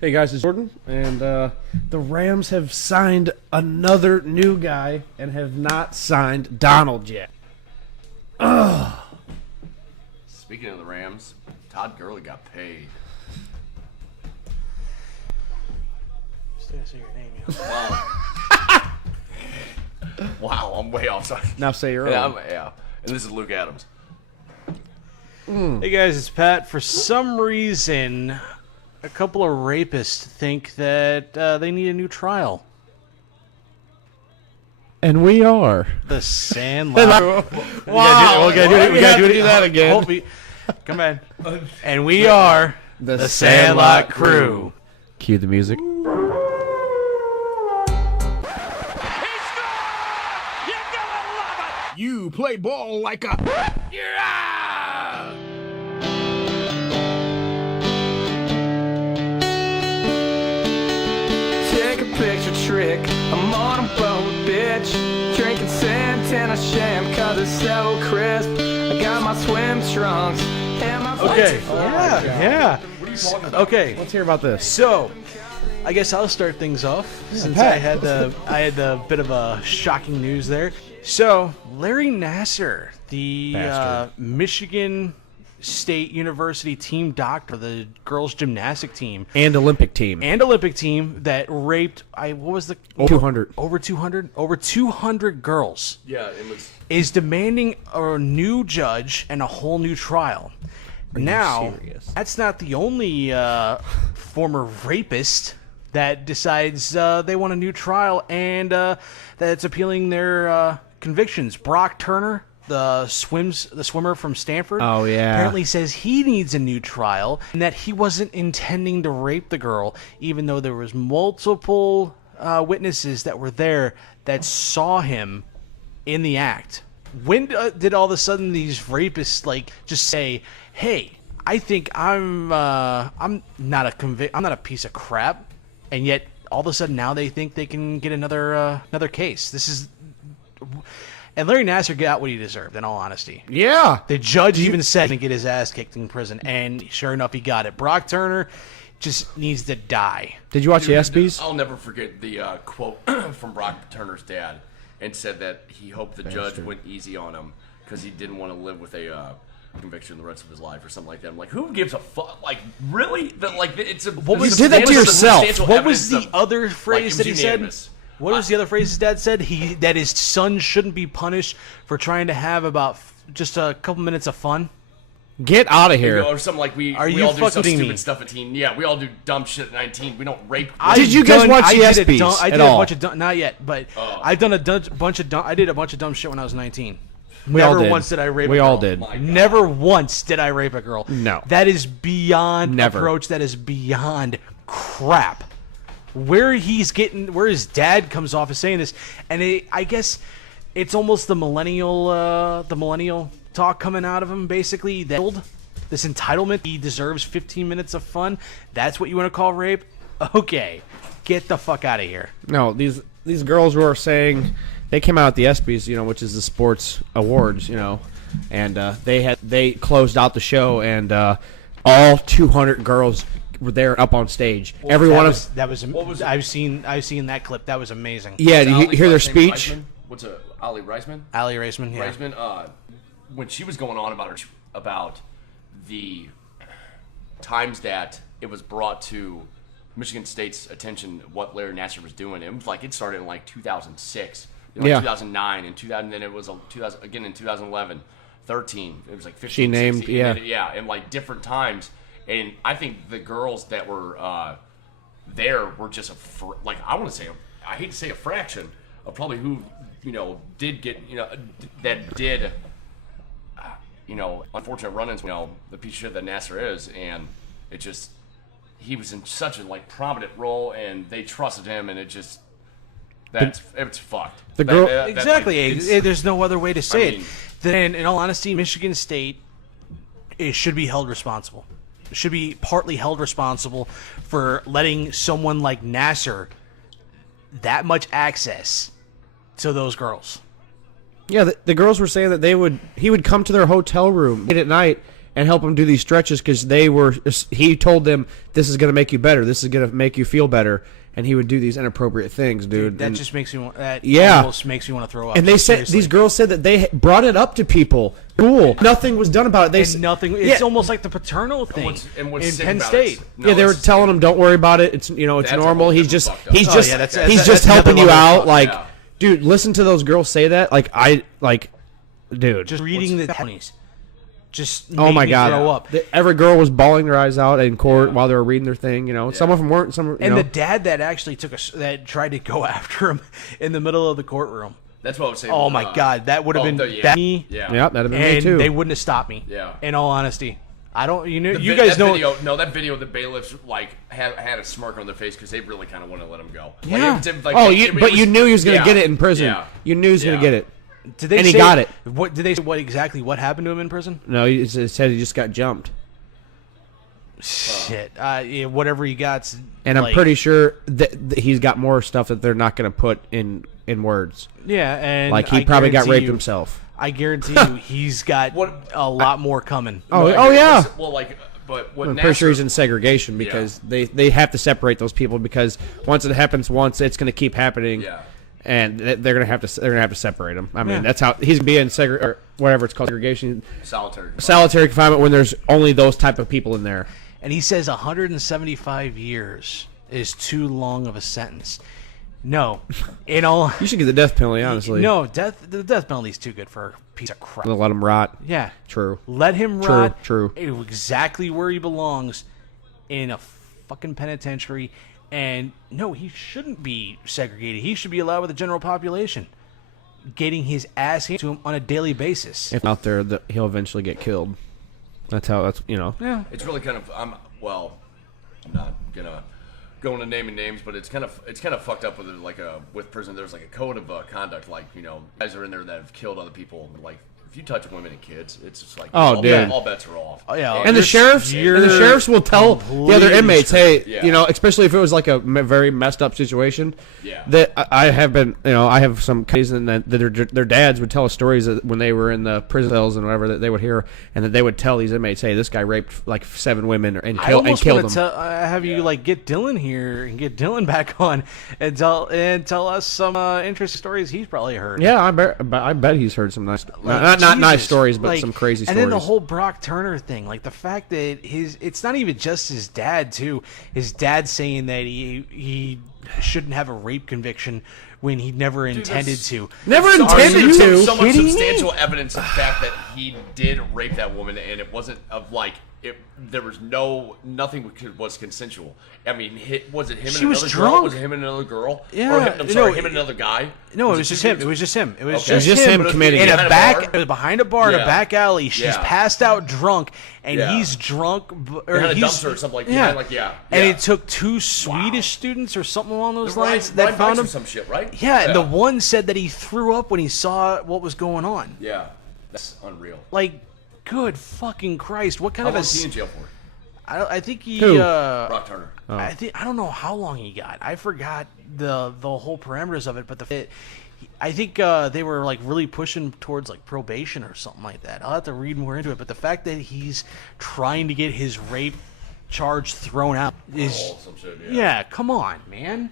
Hey guys, it's Jordan, and the Rams have signed another new guy and have not signed Donald yet. Ugh. Speaking of the Rams, Todd Gurley got paid. Just gonna say your name. Wow, I'm way off. Sorry. Now say your own. Yeah. And this is Luke Adams. Hey guys, it's Pat. For some reason, a couple of rapists think that they need a new trial. And we are. The Sandlot. Wow. We gotta do that again. Come on. And we are the Sandlot Crew. Cue the music. You play ball like a... Take a picture trick, I'm on a boat, bitch. Drinking Santana sham, cause it's so crisp. I got my swim trunks and my... Okay. Yeah. Okay. Let's hear about this. So, I guess I'll start things off since Pat. I had the bit of a shocking news there. So, Larry Nassar, the Michigan State University team doctor, the girls gymnastic team And Olympic team. that raped Over 200. over 200 girls, Yeah, it was. is demanding a new judge and a whole new trial. Now, serious? that's not the only former rapist that decides they want a new trial and that it's appealing their convictions. Brock Turner, the swimmer from Stanford, Oh, yeah. apparently says he needs a new trial and that he wasn't intending to rape the girl, even though there was multiple witnesses that were there that saw him in the act. When did all of a sudden these rapists just say, "Hey, I think I'm not a piece of crap," and yet all of a sudden now they think they can get another case? And Larry Nassar got what he deserved, in all honesty. Yeah. The judge even said he'd get his ass kicked in prison, and sure enough, he got it. Brock Turner just needs to die. Did you watch the ESPYs? I'll never forget the quote from Brock Turner's dad, and said that he hoped the judge went easy on him because he didn't want to live with a conviction the rest of his life or something like that. I'm like, who gives a fuck? Like, really? It's a. You did that to yourself. What was the other phrase that he said? What was the other phrase his dad said? That his son shouldn't be punished for trying to have about just a couple minutes of fun. Get out of here. Or something like we you all do some fucking stupid me? stuff at teen. Yeah, we all do dumb shit at 19. We don't rape. Did you guys watch the ESPYs I did at a all? bunch of not yet, but I've done bunch of dumb shit when I was 19. We all Never did. once did I rape We a girl. all did. Never once did I rape a girl. No. That is beyond Never. approach. That is beyond crap. Where his dad comes off as saying this, and I guess it's almost the millennial talk coming out of him, basically. This entitlement, he deserves 15 minutes of fun. That's what you want to call rape? Okay, get the fuck out of here. No, these girls were saying they came out at the ESPYs, which is the sports awards, and they closed out the show, and all 200 girls were there up on stage. I've seen that clip. That was amazing. Yeah, did you hear their speech? What's a Ali Reisman? Ali Raceman, yeah. Reisman, when she was going on about the times that it was brought to Michigan State's attention what Larry Nassar was doing, it was like it started in like 2006, 2009, and 2000. Then it was 2000 again in 2011, 13. It was like 15. She named 16, and like different times. And I think the girls that were there were just I want to say I hate to say a fraction of probably who did get that did unfortunate run-ins. The piece of shit that Nassar is, and it just he was in such a prominent role, and they trusted him, and it's fucked. The girl Exactly. There's no other way to say it. Then, in all honesty, Michigan State should be held responsible. Should be partly held responsible for letting someone like Nassar that much access to those girls. Yeah, the girls were saying that he would come to their hotel room late at night and help them do these stretches because he told them this is going to make you better. This is going to make you feel better. And he would do these inappropriate things, dude. That just makes me want. That Yeah. almost makes me want to throw up. And they said these girls said that they brought it up to people. Cool. Nothing was done about it. nothing. It's almost like the paternal thing what's in sick Penn about State. it- Yeah, they were it's- telling them, "Don't worry about it. It's it's That's a normal. whole He's different just fucked up. he's Oh, just yeah, that's he's just another helping you level out." of Like, yeah. dude, listen to those girls say that. Dude. Just reading the testimonies. Just Oh made my me God! throw up. Every girl was bawling their eyes out in court while they were reading their thing. Some of them weren't. Some And the dad that actually that tried to go after him in the middle of the courtroom. That's what I was saying. Oh my God, that would have been me. Yeah. yeah, that'd have been me And too. they wouldn't have stopped me. Yeah. In all honesty, I don't. You That guys know. Video, no, that video, the bailiffs had a smirk on their face because they really kind of want to let him go. Yeah. But you knew he was going to get it in prison. Yeah. You knew he was going to Yeah. get it. Did they And he say, got it. What did they say? What exactly? What happened to him in prison? No, it said he just got jumped. Shit. Yeah, whatever he got. And I'm pretty sure that he's got more stuff that they're not going to put in words. Yeah, and Like he I probably got guarantee raped you- himself. I guarantee you, he's got a lot more coming. Oh yeah. Well, but what I'm Nasser, pretty sure he's in segregation because they have to separate those people because once it happens once, it's going to keep happening. Yeah. And they're gonna have to separate him. I mean, Yeah. that's how he's gonna be in or whatever it's called, segregation, solitary confinement when there's only those type of people in there. And he says 175 years is too long of a sentence. No, in all. You should get the death penalty, honestly. No, the death penalty is too good for a piece of crap. Let him rot. Yeah, True. Let him True, rot. true. Exactly where he belongs, in a fucking penitentiary. And no, he shouldn't be segregated. He should be allowed with the general population, getting his ass handed to him on a daily basis. If out there, he'll eventually get killed. That's Yeah. It's really kind of I'm not gonna go into naming names, but it's kind of fucked up with prison. There's like a code of conduct, guys are in there that have killed other people. Like if you touch women and kids, it's just like all bets are off. Oh yeah, And the sheriffs will tell the other inmates, hey, especially if it was like a very messed up situation. Yeah. That I have been, I have some cases and that their dads would tell us stories that when they were in the prison cells and whatever that they would hear, and that they would tell these inmates, hey, this guy raped like 7 women and killed them. Have you get Dylan here and get Dylan back on and tell us some interesting stories he's probably heard. Yeah, I bet he's heard some nice, not nice stories, but some crazy stories. And then the whole Brock Turner thing, like the fact that it's not even just his dad too. His dad saying that he shouldn't have a rape conviction when he never intended to. Never intended to. So much substantial evidence of the fact that he did rape that woman, and it wasn't there was nothing was consensual. I mean, was it him and another girl? Was it him and another girl? Yeah. Or him and another guy? No, it was just him. It was just him. It was just him committing in it. a back. It was behind a bar in a Yeah. back alley. She's Yeah. passed out drunk, and Yeah. he's drunk. Or Behind a he's, dumpster or something like yeah. that. And it took 2 Swedish students or something along those lines Ryan that found Bikes or him. some shit, right? Yeah, and the one said that he threw up when he saw what was going on. Yeah, that's unreal. Like, good fucking Christ! What kind How of long a? was he in jail for? I think he. Who? Brock Turner. I don't know how long he got. I forgot the whole parameters of it, but I think they were like really pushing towards like probation or something like that. I'll have to read more into it, but the fact that he's trying to get his rape charge thrown out is Some shit, yeah. Come on, man.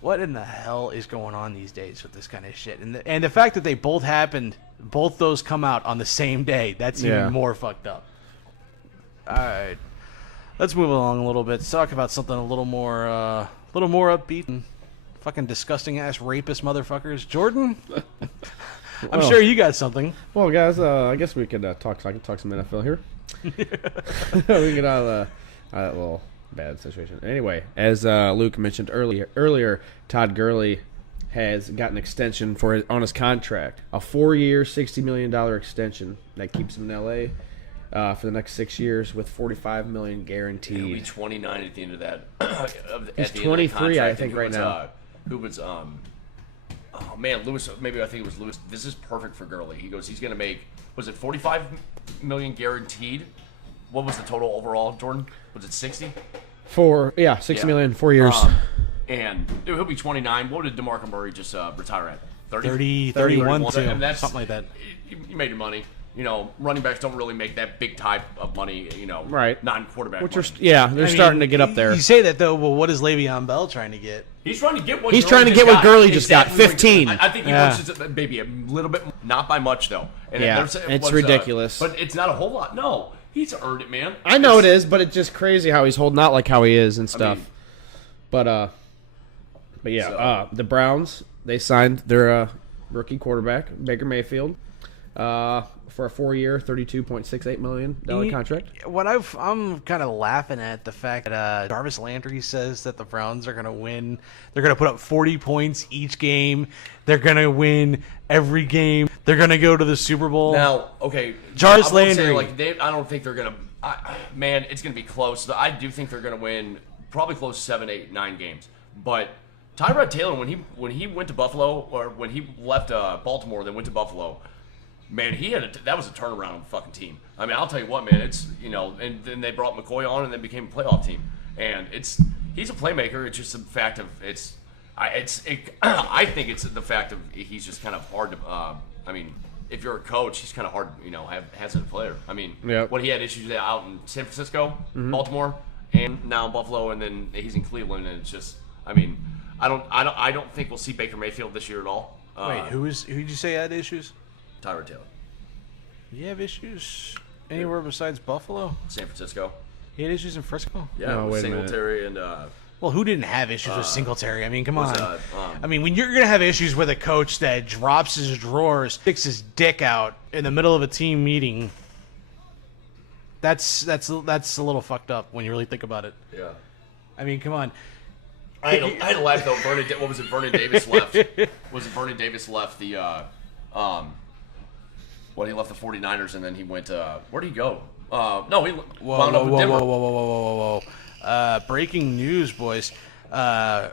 What in the hell is going on these days with this kind of shit? And the fact that they both happened, both those come out on the same day. That's Yeah. even more fucked up. All right, let's move along a little bit. Let's talk about something a little more upbeat and fucking disgusting ass rapist motherfuckers. Jordan, I'm sure you got something. Well, guys, I guess we could talk. I can talk some NFL here. We can get out of that little bad situation. Anyway, as Luke mentioned earlier, Todd Gurley has got an extension on his contract, a 4-year, $60 million extension that keeps him in LA for the next 6 years with $45 million guaranteed. He'll be 29 at the end of that. He's 23, I think, right now. Who was oh man, Lewis? Maybe I think it was Lewis. This is perfect for Gurley. He goes. He's going to make. Was it 45 million guaranteed? What was the total overall, Jordan? Was it 60? 60 million, 4 years. And dude, he'll be 29. What did DeMarco Murray just retire at? 30, 31, 31, and that's something like that. You made your money. running backs don't really make that big type of money, Right. non-quarterback Which money. are they're starting to get up there. You say that though, well, what is Le'Veon Bell trying to get? He's trying to get what He's trying to get what Gurley just got, Exactly. 15. I think he wants just maybe a little bit, not by much though. And Yeah, it's ridiculous. But it's not a whole lot. No, he's earned it, man. I know it is, but it's just crazy how he's holding out like how he is and stuff. But yeah, the Browns, they signed their rookie quarterback, Baker Mayfield, for a 4-year, $32.68 million contract. What I'm kind of laughing at the fact that Jarvis Landry says that the Browns are going to win. They're going to put up 40 points each game. They're going to win every game. They're going to go to the Super Bowl. Now, okay, Jarvis I would say, Landry. I don't think they're going to. Man, it's going to be close. I do think they're going to win probably close 7, 8, 9 games. But Tyrod Taylor, when he went to Buffalo, or when he left Baltimore, then went to Buffalo. Man, that was a turnaround of the fucking team. I mean, I'll tell you what, man. It's and then they brought McCoy on, and then became a playoff team. And he's a playmaker. It's just the fact of I think it's the fact of he's just kind of hard to. I mean, if you're a coach, he's kind of hard, has a player. I mean, when he had issues out in San Francisco, Baltimore, and now in Buffalo, and then he's in Cleveland, and it's just, I mean, I don't think we'll see Baker Mayfield this year at all. Wait, who did you say had issues? Tyrod Taylor. You have issues anywhere besides Buffalo? San Francisco. He had issues in Frisco? Yeah, No, with wait a minute. Singletary and Well, who didn't have issues with Singletary? I mean, come on. was, I mean, when you're going to have issues with a coach that drops his drawers, sticks his dick out in the middle of a team meeting, that's a little fucked up when you really think about it. yeah. I mean, come on. I had to laugh though. What was it? Vernon Davis left. Was it Vernon Davis left the he left the 49ers and then he went where'd he go? No, he wound up with Denver. Whoa. Breaking news, boys.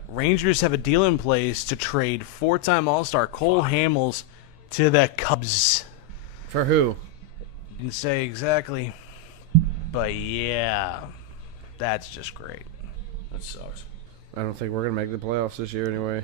Rangers have a deal in place to trade 4-time All-Star Cole Hamels to the Cubs. For who? Didn't say exactly, but yeah, that's just great. That sucks. I don't think we're going to make the playoffs this year anyway.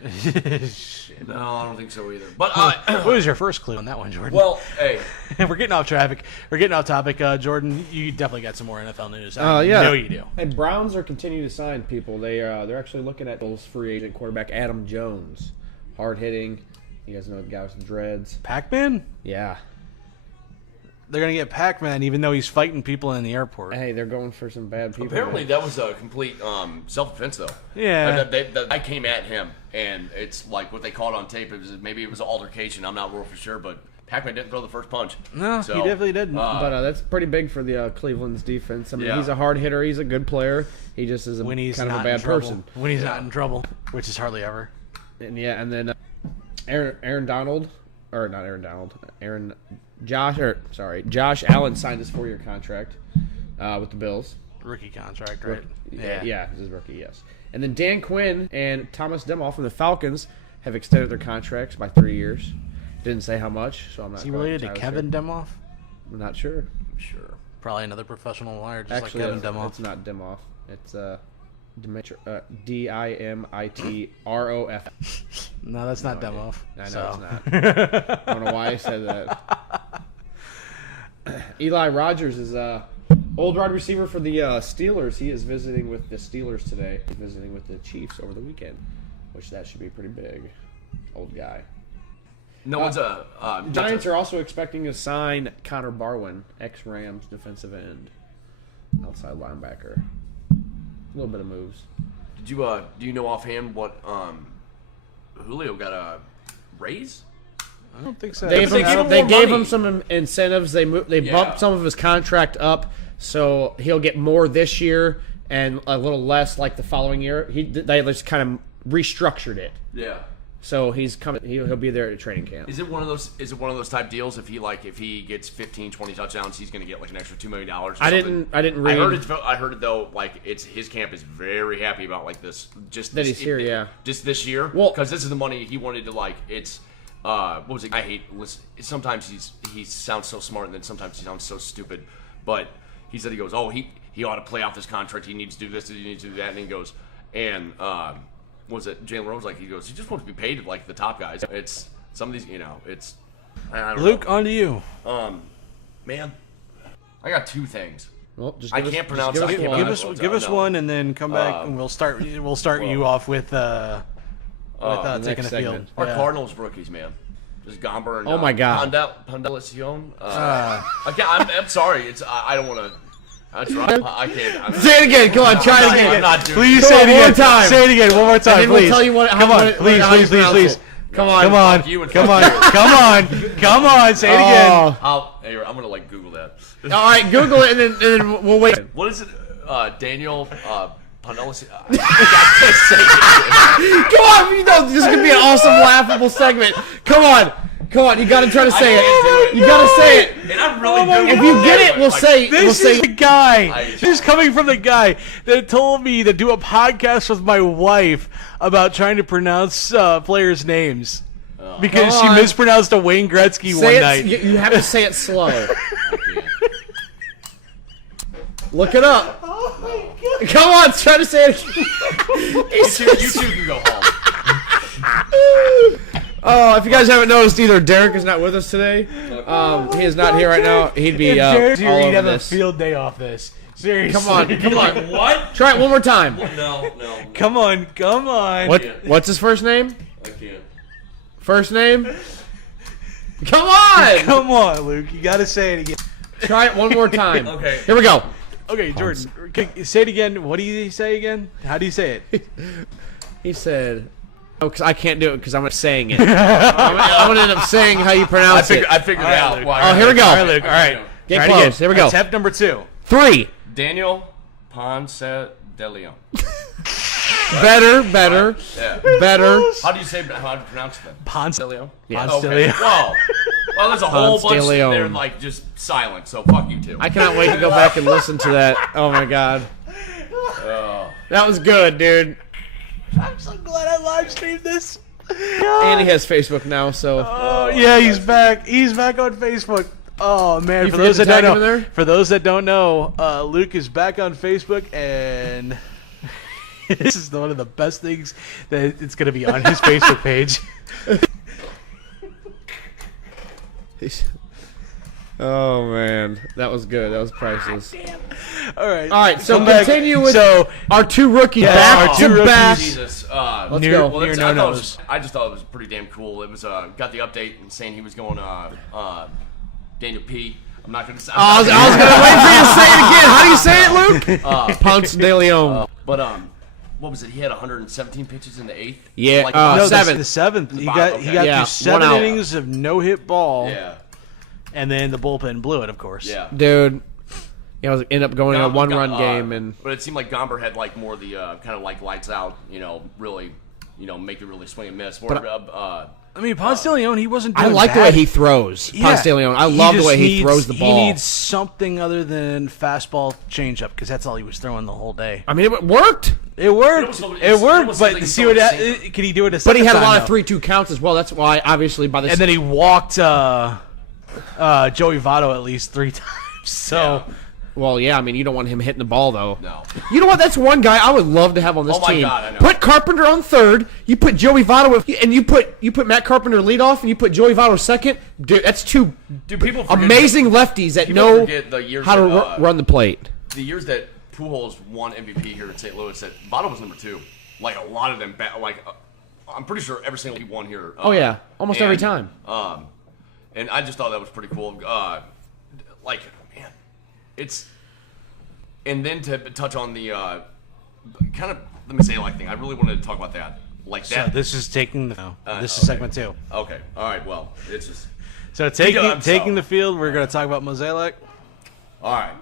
No, I don't think so either. But What was your first clue on that one, Jordan? well, hey, We're getting off traffic. We're getting off topic. Jordan, you definitely got some more NFL news. Yeah. I know you do. Hey, Browns are continuing to sign people. They're actually looking at those free agent quarterback Adam Jones, hard hitting. You guys know the guy with the dreads. Pac-Man? Yeah. They're going to get Pac-Man even though he's fighting people in the airport. Hey, they're going for some bad people. apparently that was a complete self-defense though. Yeah. I came at him, and it's like what they caught on tape. Maybe it was an altercation. I'm not real for sure, but Pac-Man didn't throw the first punch. No, So, he definitely didn't. But that's pretty big for the Cleveland's defense. I mean, Yeah. he's a hard hitter. He's a good player. He just is when he's kind of not a bad in trouble. person. When he's not in trouble, which is hardly ever. And then Aaron Donald, or not Aaron Donald, Josh Allen signed his 4-year contract with the Bills. Rookie contract, right? Yeah, this is rookie, yes. And then Dan Quinn and Thomas Demoff from the Falcons have extended their contracts by 3 years. Didn't say how much, so I'm not. Is he related to entirely Kevin sure. Demoff? I'm not sure. Sure. Probably another professional liar, just Actually, like Kevin Demoff. it's not Demoff. It's Dimitroff. No, that's not Demoff. I know So. it's not. I don't know why I said that. Eli Rogers is old wide receiver for the Steelers. He is visiting with the Steelers today. He's visiting with the Chiefs over the weekend, which that should be pretty big. Old guy. No one's Giants are also expecting to sign Connor Barwin, ex-Rams defensive end, outside linebacker. A little bit of moves. Did you do you know offhand what Julio got a raise? I don't think so. They gave him gave more him money. some incentives. They bumped some of his contract up, so he'll get more this year and a little less like the following year. They just kind of restructured it, Yeah. so he's coming. He'll be there at training camp. Is it one of those type deals? If he gets 15, 20 touchdowns, he's going to get like an extra $2 million. Or I something? didn't read. I heard it though. Like his camp is very happy about like this. Just That this, he's here, yeah. Just this year, Well- because this is the money he wanted to like. It's what was it? I hate. Sometimes he sounds so smart, and then sometimes he sounds so stupid. But he said he goes, he ought to play out this contract. He needs to do this. He needs to do that. And he goes, and what was it? Jalen Rose he goes, he just wants to be paid like the top guys. It's some of these, it's. I don't Luke, know. on to you. Man, I got 2 things. Well, just I give us- can't just pronounce. give us I can't one. pronounce- Give us no. one, and then come back, and we'll start you off with the taking next the field. segment. Our Yeah. Cardinals rookies, man. Just Gomber and Oh my God. Pondelacion. I'm sorry. It's I don't want to. I can't. Say it again. Come on, try it I'm again. not doing Please it. say it Come on, again. one more time. Say it again. One more time, And then please. we'll tell you what. Come on, please. Come on. Fuck you and Come fuck on. you. Come on. Say it again. I'm gonna Google that. All right, Google it and then we'll wait. What is it? Daniel Pondelacion. I can't say it. Come on, you know this is gonna be an awesome, laughable segment. Come on, you gotta try to say I can't do it. it. You gotta say it. And I'm really doing If you get it, we'll say. We'll This say. is the guy. I- This is coming from the guy that told me to do a podcast with my wife about trying to pronounce players' names because she Come on. mispronounced a Wayne Gretzky one Say it. night. You have to say it slow. Look it up. Come on, try to say it. You two can go home. Oh, if you guys haven't noticed, either Derek is not with us today. He is not here right now. He'd be all He'd over have a this. field day off this. Seriously. Come on. What? Try it one more time. No. Come on. What's his first name? I can't. First name? Come on! Come on, Luke. You got to say it again. Try it one more time. Okay. Here we go. Okay, Jordan. Say it again. What do you say again? How do you say it? He said, "Oh, because I can't do it because I'm saying it. I'm gonna end up saying how you pronounce it." I figured it out. Luke. Wow, Here we go. All right, Luke. All right. Get Try it close. again. Here we go. Attempt number 2. 3. Daniel Ponce de Leon. Better. Yeah. Better. How do you pronounce that? Ponce. De Leon? Yes. Ponce de Okay. Leon. Well, there's a whole Ponce de bunch Leon. there like just silent. So fuck you two. I cannot wait to go back and listen to that. Oh my god. That was good, dude. I'm so glad I live streamed this. And he has Facebook now, so. Oh yeah, he's back. He's back on Facebook. Oh man, You for forget those to that tag don't him know, in Luke is back on Facebook, and this is one of the best things that it's going to be on his Facebook page. Oh man, that was good. That was priceless. All right, All right, so come back. continue with So our 2 rookies back our 2 to rookies. back. Jesus. Let's Near- go. Well, near I just thought it was pretty damn cool. It was got the update and saying he was going Daniel P. I'm not gonna say. I was gonna wait for you to say it again. How do you say it, Luke? Ponce de Leon. But what was it? He had 117 pitches in the 8th. Yeah, Like, No, seventh. the 7th. He bottom, got he okay. got Yeah, through 7 1 out. innings of no hit ball, yeah. and then the bullpen blew it, of course. Yeah. Dude, I was end up going in a Gom- 1-run Gom- game, and But it seemed like Gomber had like more of the kind of like lights out. Really, make it really swing and miss. More, I mean, Ponce de Leon, he wasn't I doing like the bad. way he throws. Yeah. Ponce de Leon. I He love the just way he needs- throws the ball. He needs something other than fastball changeup because that's all he was throwing the whole day. I mean, it worked, It worked. It was- It worked, was but something see so what insane. can he do it a but second he had a time, lot of though? 3-2 counts as well. That's why, obviously, by the And then he walked Joey Votto at least 3 times. So well, yeah. I mean, you don't want him hitting the ball though. no. You know what? That's one guy I would love to have on this Oh my team. God, I know. Put Carpenter on third. You put Joey Votto, and you put Matt Carpenter lead off, and you put Joey Votto second. Dude, that's 2 Dude, people forget, amazing lefties that people know forget the years how to that, run the plate. the years that Pujols won MVP here in St. Louis. That Votto was number 2. Like a lot of them, I'm pretty sure every single he won here. Oh yeah, almost every time. And I just thought that was pretty cool. Man, it's. And then to touch on the kind of the Mizalek thing, I really wanted to talk about that. Like So that. this is taking the this is okay. segment 2. Okay. All right. Well, it's just. So taking I'm sorry. the field, we're going to talk about Mozeliak. All right.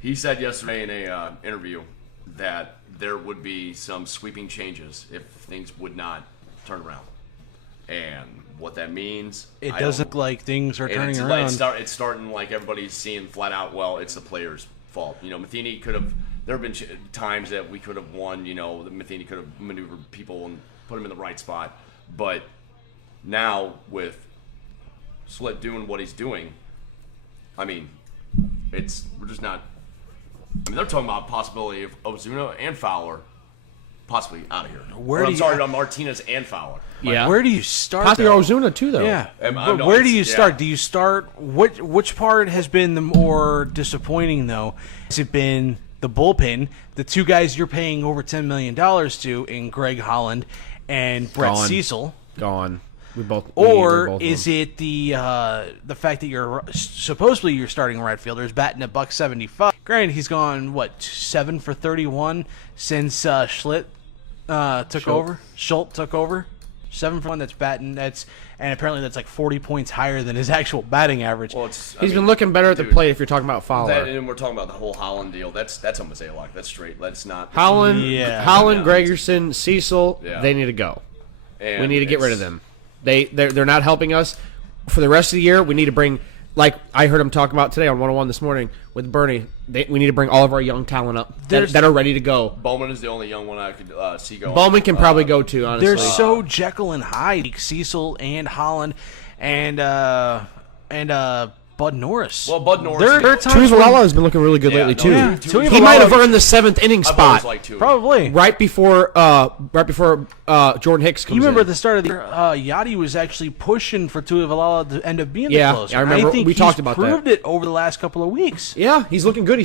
He said yesterday in a interview that there would be some sweeping changes if things would not turn around, and what that means. It I doesn't don't- look like things are and turning it's, around. It's starting like everybody's seeing flat out. Well, it's the players' fault. Matheny could have. There have been times that we could have won. That Matheny could have maneuvered people and put them in the right spot. But now with Slit doing what he's doing, I mean, we're just not. I mean, they're talking about possibility of Ozuna and Fowler possibly out of here. I'm sorry, on Martinez and Fowler. Yeah. Where do you start? Possibly though? Ozuna too, though. Yeah. No, Where do you yeah. start? Do you start which part has been the more disappointing though? Has it been the bullpen, the two guys you're paying over $10 million to in Greg Holland and Brett Gone. Cecil? Gone. We both. Or is it the fact that you're supposedly starting right fielders batting at $175? Granted, he's gone 7 for 31 since Schlitt took over. Schultz took over. 7 for 1. That's batting. And apparently that's like 40 points higher than his actual batting average. Well, He's been looking better at the plate. If you're talking about Fowler, and we're talking about the whole Holland deal. That's a Mosaic. That's straight. That's not Holland, Yeah. Gregerson, Cecil. Yeah. They need to go. And We need to get rid of them. They're not helping us for the rest of the year. We need to bring, like I heard him talk about today on 101 this morning with Bernie. We need to bring all of our young talent up that are ready to go. Bowman is the only young one I could see going. Bowman can probably go too. Honestly, They're so Jekyll and Hyde, Cecil and Holland, and Bud Norris. Well, Bud Norris. There are times when- Tuivailala has been looking really good lately too. Yeah. He Tuivailala- might have earned the 7th inning I've always spot liked Tua. Probably. right before Jordan Hicks comes You remember in. at the start of the year, Yachty was actually pushing for Tuivailala to end up being Yeah, the closer. I remember. think We he's talked about that. proved it over the last couple of weeks. Yeah, he's looking good. He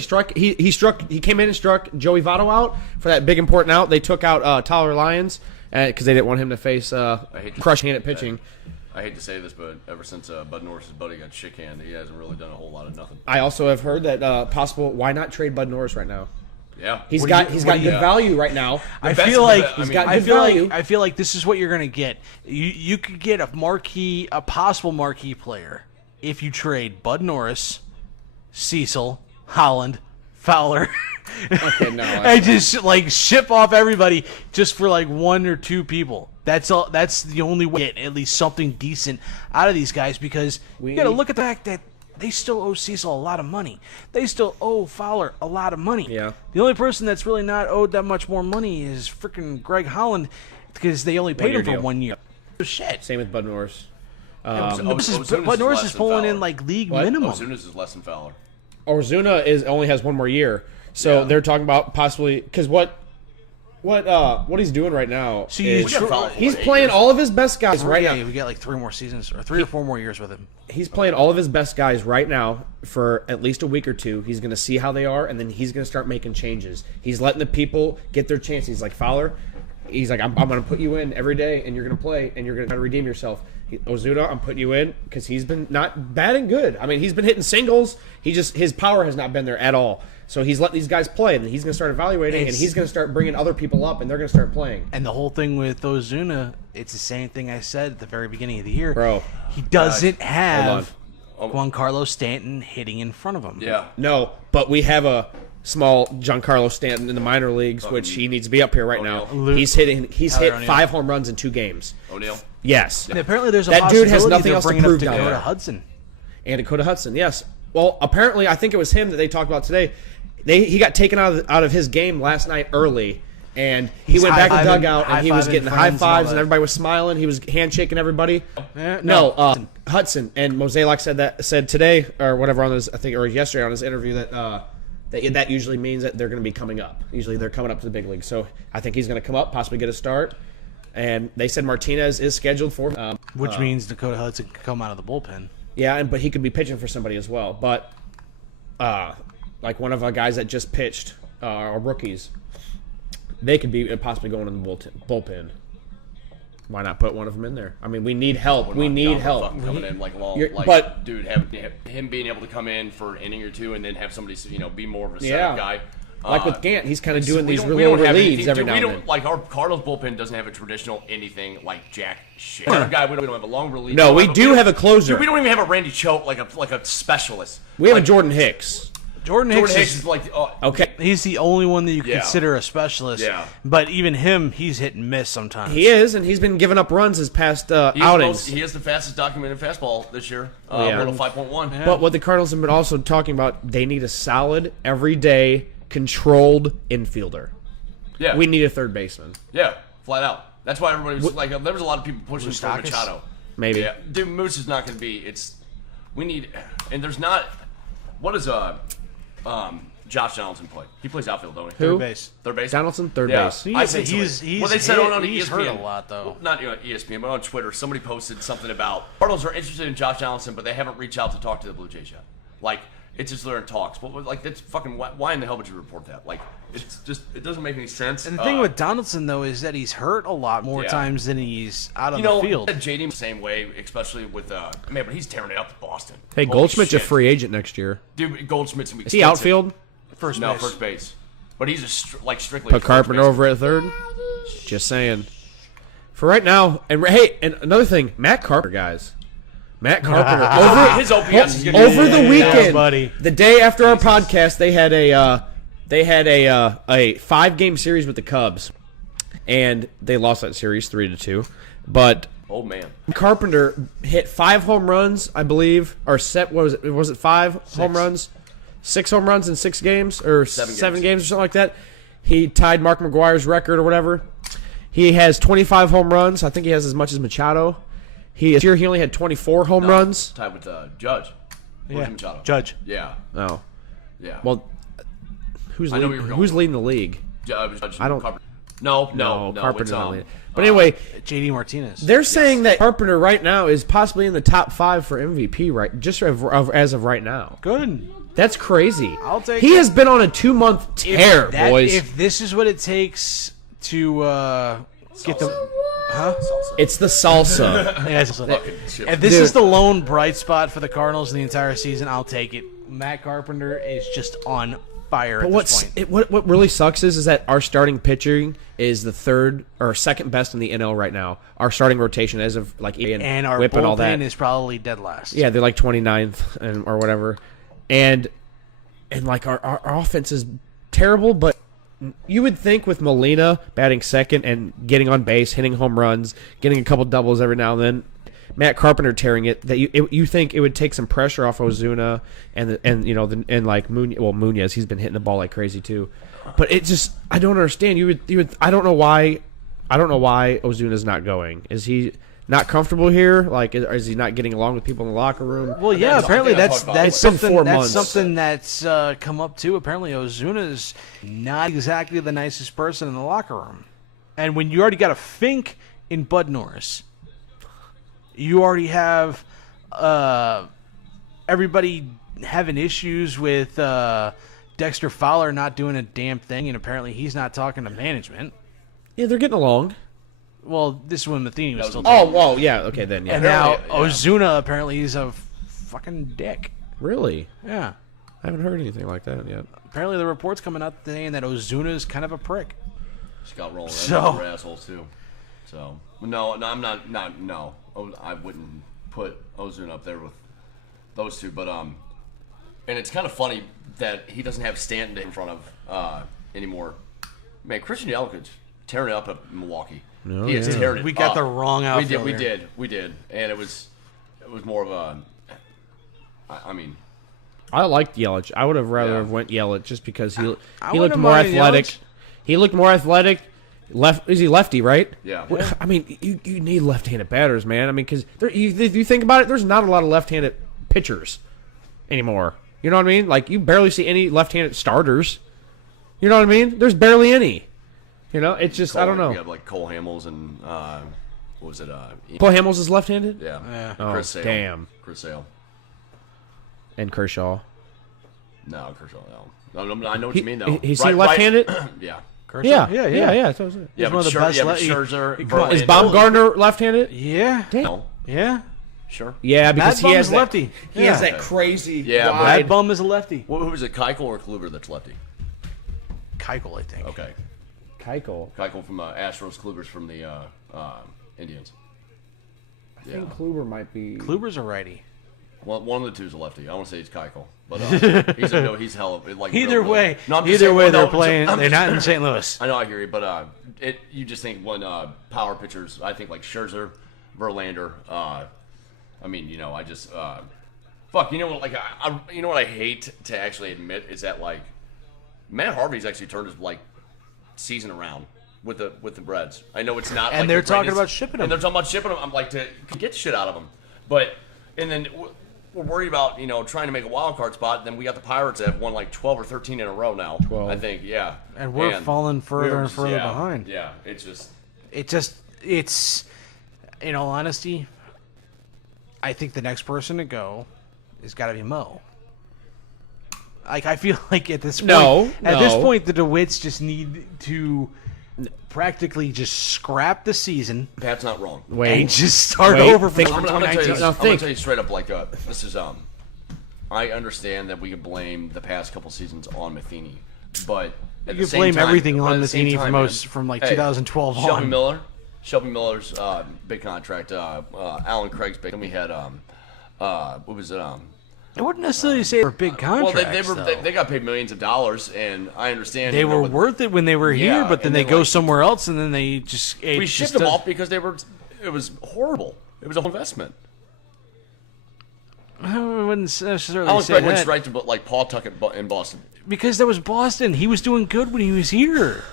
came in and struck Joey Votto out for that big important out. They took out Tyler Lyons because they didn't want him to face crush-handed pitching. I hate to say this, but ever since Bud Norris's buddy got shit-canned, he hasn't really done a whole lot of nothing. I also have heard that possible. Why not trade Bud Norris right now? Yeah, He's got good value right now. I best feel of like the- I mean- He's got I good feel value. like I feel like this is what you're gonna get. You could get a possible marquee player if you trade Bud Norris, Cecil, Holland, Fowler. Okay, no. And just like ship off everybody just for like 1 or 2 people. That's all. That's the only way to get at least something decent out of these guys because you got to look at the fact that they still owe Cecil a lot of money. They still owe Fowler a lot of money. Yeah. The only person that's really not owed that much more money is freaking Greg Holland because they only paid him for deal. 1 year. Shit. Same with Bud Norris. Bud Ozuna's Norris less is than pulling Fowler. in like league What? minimum. Ozuna's is less than Fowler. Ozuna only has 1 more year, so Yeah. they're talking about possibly because what he's doing right now. So you is- tr- he's playing all of his best guys right yeah, now. we got like 3 more seasons or 3 or 4 more years with him. He's playing all of his best guys right now for at least a week or 2. He's going to see how they are, and then he's going to start making changes. He's letting the people get their chance. He's like, Fowler, he's like, I'm going to put you in every day, and you're going to play, and you're going to try to redeem yourself. Ozuna, I'm putting you in because he's been not batting good. I mean, he's been hitting singles. His power has not been there at all. So he's letting these guys play, and then he's going to start evaluating, and he's going to start bringing other people up, and they're going to start playing. And the whole thing with Ozuna, it's the same thing I said at the very beginning of the year. Bro. He doesn't have Hold Juan Carlos Stanton hitting in front of him. Yeah. No, but we have a small Giancarlo Stanton in the minor leagues, which he needs to be up here right now. O'Neal. He's hit O'Neal. 5 home runs in 2 games. O'Neal. Yes. And apparently there's a That dude has possibility nothing they're else to bringing prove up down Dakota there. Hudson. And Dakota Hudson, yes. Well, apparently, I think it was him that they talked about today. He got taken out of his game last night early, and he went back to the high-fiving- dugout, and he was high-fiving getting high friends and all fives, that. and everybody was smiling. He was handshaking everybody. No, Hudson and Mozeliak said today or whatever on his, I think, or yesterday on his interview that usually means that they're going to be coming up. Usually they're coming up to the big league. So I think he's going to come up, possibly get a start. And they said Martinez is scheduled for, which means Dakota Hudson could come out of the bullpen. yeah, but he could be pitching for somebody as well. But like one of our guys that just pitched, our rookies, they could be possibly going in the bullpen. Why not put one of them in there? I mean, we need help. We need help. Coming in like long, You're- like but- dude, have him being able to come in for an inning or 2 and then have somebody be more of a Yeah. setup guy. Like with Gant, he's kind of doing We these don't- real we don't have relieves anything- every dude, now we and don't then. like our Cardinals bullpen doesn't have a traditional anything like jack shit. Our guy, we don't have a long relief. No, we don't do have a closer. Dude, we don't even have a Randy Choate like a specialist. We have like, a Jordan Hicks. Jordan Jordan Hicks Hicks is like Okay. he's the only one that you Yeah. consider a specialist. Yeah. But even him, he's hit and miss sometimes. He is, and he's been giving up runs his past outings. He is the fastest documented fastball this year. Yeah. 105.1. But what the Cardinals have been also talking about, they need a solid, everyday, controlled infielder. Yeah. We need a third baseman. Yeah, flat out. That's why everybody was like, there was a lot of people pushing for Moustakas? Machado. Maybe. Yeah, dude, Moose is not going to be. We need, and there's not. What is Josh Donaldson play? He plays outfield, don't he? Who? Third base. Third base. Donaldson, third Yeah. base. I think He's well, they said hit- on he's ESPN, hurt a lot, though. Well, not ESPN, but on Twitter, somebody posted something about Cardinals are interested in Josh Donaldson, but they haven't reached out to talk to the Blue Jays yet. Like, it's just they're in talks. But like, that's fucking. Why in the hell would you report that? Like, it's just it doesn't make any sense. And the thing with Donaldson, though, is that he's hurt a lot more Yeah. times than he's out on the field. JD the same way, especially with man, but he's tearing it up with Boston. Hey, Holy Goldschmidt's a shit. free agent next year. Dude, Goldschmidt's gonna be Is he expensive. outfield? First No, base. first base. But he's strictly. Put first Carpenter base. over at third. Just saying. For right now, and hey, and another thing, Matt Carpenter, guys. Matt Carpenter His OPS is gonna over be the weekend, buddy. the day after our podcast, they had a 5-game series with the Cubs, and they lost that series 3-2. But Oh man. Carpenter hit 5 home runs, I believe, or set. What was it? Was it 5 home runs? 6 home runs in 6 games, or 7 games or something like that. He tied Mark McGuire's record or whatever. He has 25 home runs. I think he has as much as Machado. This year he only had 24 home runs. Tied with Judge. Yeah. Machado. Judge. Yeah. Oh, Yeah. well, who's I know where you're going. leading the league? Judge, I don't- Carpenter. No. Carpenter's It's, not leading. But anyway, JD Martinez. they're saying that Carpenter right now is possibly in the top 5 for MVP, right? Just as of right now. Good. That's crazy. I'll take He it. has been on a 2-month tear, boys. If this is what it takes to get the... Huh? It's the salsa. Yes. shit. If this Dude. is the lone bright spot for the Cardinals in the entire season, I'll take it. Matt Carpenter is just on fire at this point. What really sucks is that our starting pitching is the third or second best in the NL right now. Our starting rotation as of like Ian And our Whip and all that. bullpen is probably dead last. Yeah, they're like 29th or whatever. And like our offense is terrible, but you would think with Molina batting second and getting on base, hitting home runs, getting a couple doubles every now and then, Matt Carpenter tearing it, that you think it would take some pressure off Ozuna and like Munoz, he's been hitting the ball like crazy too. But it just, I don't understand. You would I don't know why Ozuna's not going. Is he not comfortable here? Like, is he not getting along with people in the locker room? Well, yeah. Apparently, It's that's been something. 4 That's months. something that's come up too. Apparently, Ozuna's not exactly the nicest person in the locker room. And when you already got a Fink in Bud Norris, you already have everybody having issues with Dexter Fowler not doing a damn thing, and apparently he's not talking to management. Yeah, they're getting along. Well, this is when Matheny was still. Oh, well, yeah, okay then. Yeah. And now Apparently, yeah. Ozuna apparently is a fucking dick. Really? Yeah. I haven't heard anything like that yet. Apparently, the report's coming out saying that Ozuna is kind of a prick. Scott rolling. So- They're assholes too. So no, I'm not. No, I wouldn't put Ozuna up there with those two. But and it's kind of funny that he doesn't have Stanton in front of anymore. Man, Christian Yelich tearing it up at Milwaukee. No, He is yeah. tearing it We got up. the wrong We outfielder. did, and it was more of a. I mean, I liked Yelich. I would have rather Yeah. have went Yelich just because he looked wouldn't more mind athletic. Yelich. He looked more athletic. Is he lefty, right? Yeah. Well, I mean, you need left-handed batters, man. I mean, because if you think about it, there's not a lot of left-handed pitchers anymore. You know what I mean? Like, you barely see any left-handed starters. You know what I mean? There's barely any. You know, it's just, I don't We know. have like Cole Hamels and what was it? Paul Hamels is left-handed? Yeah. Yeah. Oh, Chris Sale. damn. Chris Sale. And Kershaw. No, Kershaw. No. I know what you mean though. Is he lefty-handed? Yeah. Kershaw? Yeah. yeah. Yeah, that's what I was saying. Yeah, one but of the best but lefty- Scherzer. Come on, Is Verlander- Baumgartner left-handed? Yeah. No. Yeah. Sure. Yeah, because Matt he has Bum's that, lefty. He Yeah. has that crazy Yeah, but- wide. Matt Bum is a lefty. Who is it? Keuchel or Kluber that's lefty? Keuchel, I think. Okay. Keuchel. Keuchel from Astros. Kluber's from the Indians. I think Kluber might be. Kluber's a righty. Well, one of the two is a lefty. I want to say it's Keuchel, but he's hell of like. Either really- way, No, I'm just either saying, way, well, they're no, playing. I'm They're just- not in St. Louis. I know, I hear you, but you just think when power pitchers, I think like Scherzer, Verlander. I mean, I just fuck. You know what? Like, you know what I hate to actually admit is that like Matt Harvey's actually turned his like season around with the Reds. I know it's not, And like, they're the talking greatest- about shipping him. And they're talking about shipping him. I'm like to get the shit out of him, but and then we're worried about trying to make a wild card spot, then we got the Pirates that have won like 12 or 13 in a row now. 12. I think, yeah. And we're falling further and further behind. Yeah, It's in all honesty, I think the next person to go has got to be Mo. Like, I feel like at this point, the DeWitts just need to practically just scrap the season. Pat's not wrong. And just start over from I'm gonna tell you, 2019. I'm gonna tell you straight up, like, this is I understand that we could blame the past couple seasons on Matheny, but at You the can same blame time, everything but at on the same Matheny time, from man, 2012 on. Shelby Miller's big contract, Alan Craig's big, and we had what was it? I wouldn't necessarily say they're big contracts. Well, they got paid millions of dollars, and I understand they were worth it when they were here, but then they go somewhere else, and then they just we shipped them off because it was horrible. It was a whole investment. I wouldn't necessarily Alan say Craig went that. straight to like Paul Tuckett in Boston. Because that was Boston. He was doing good when he was here.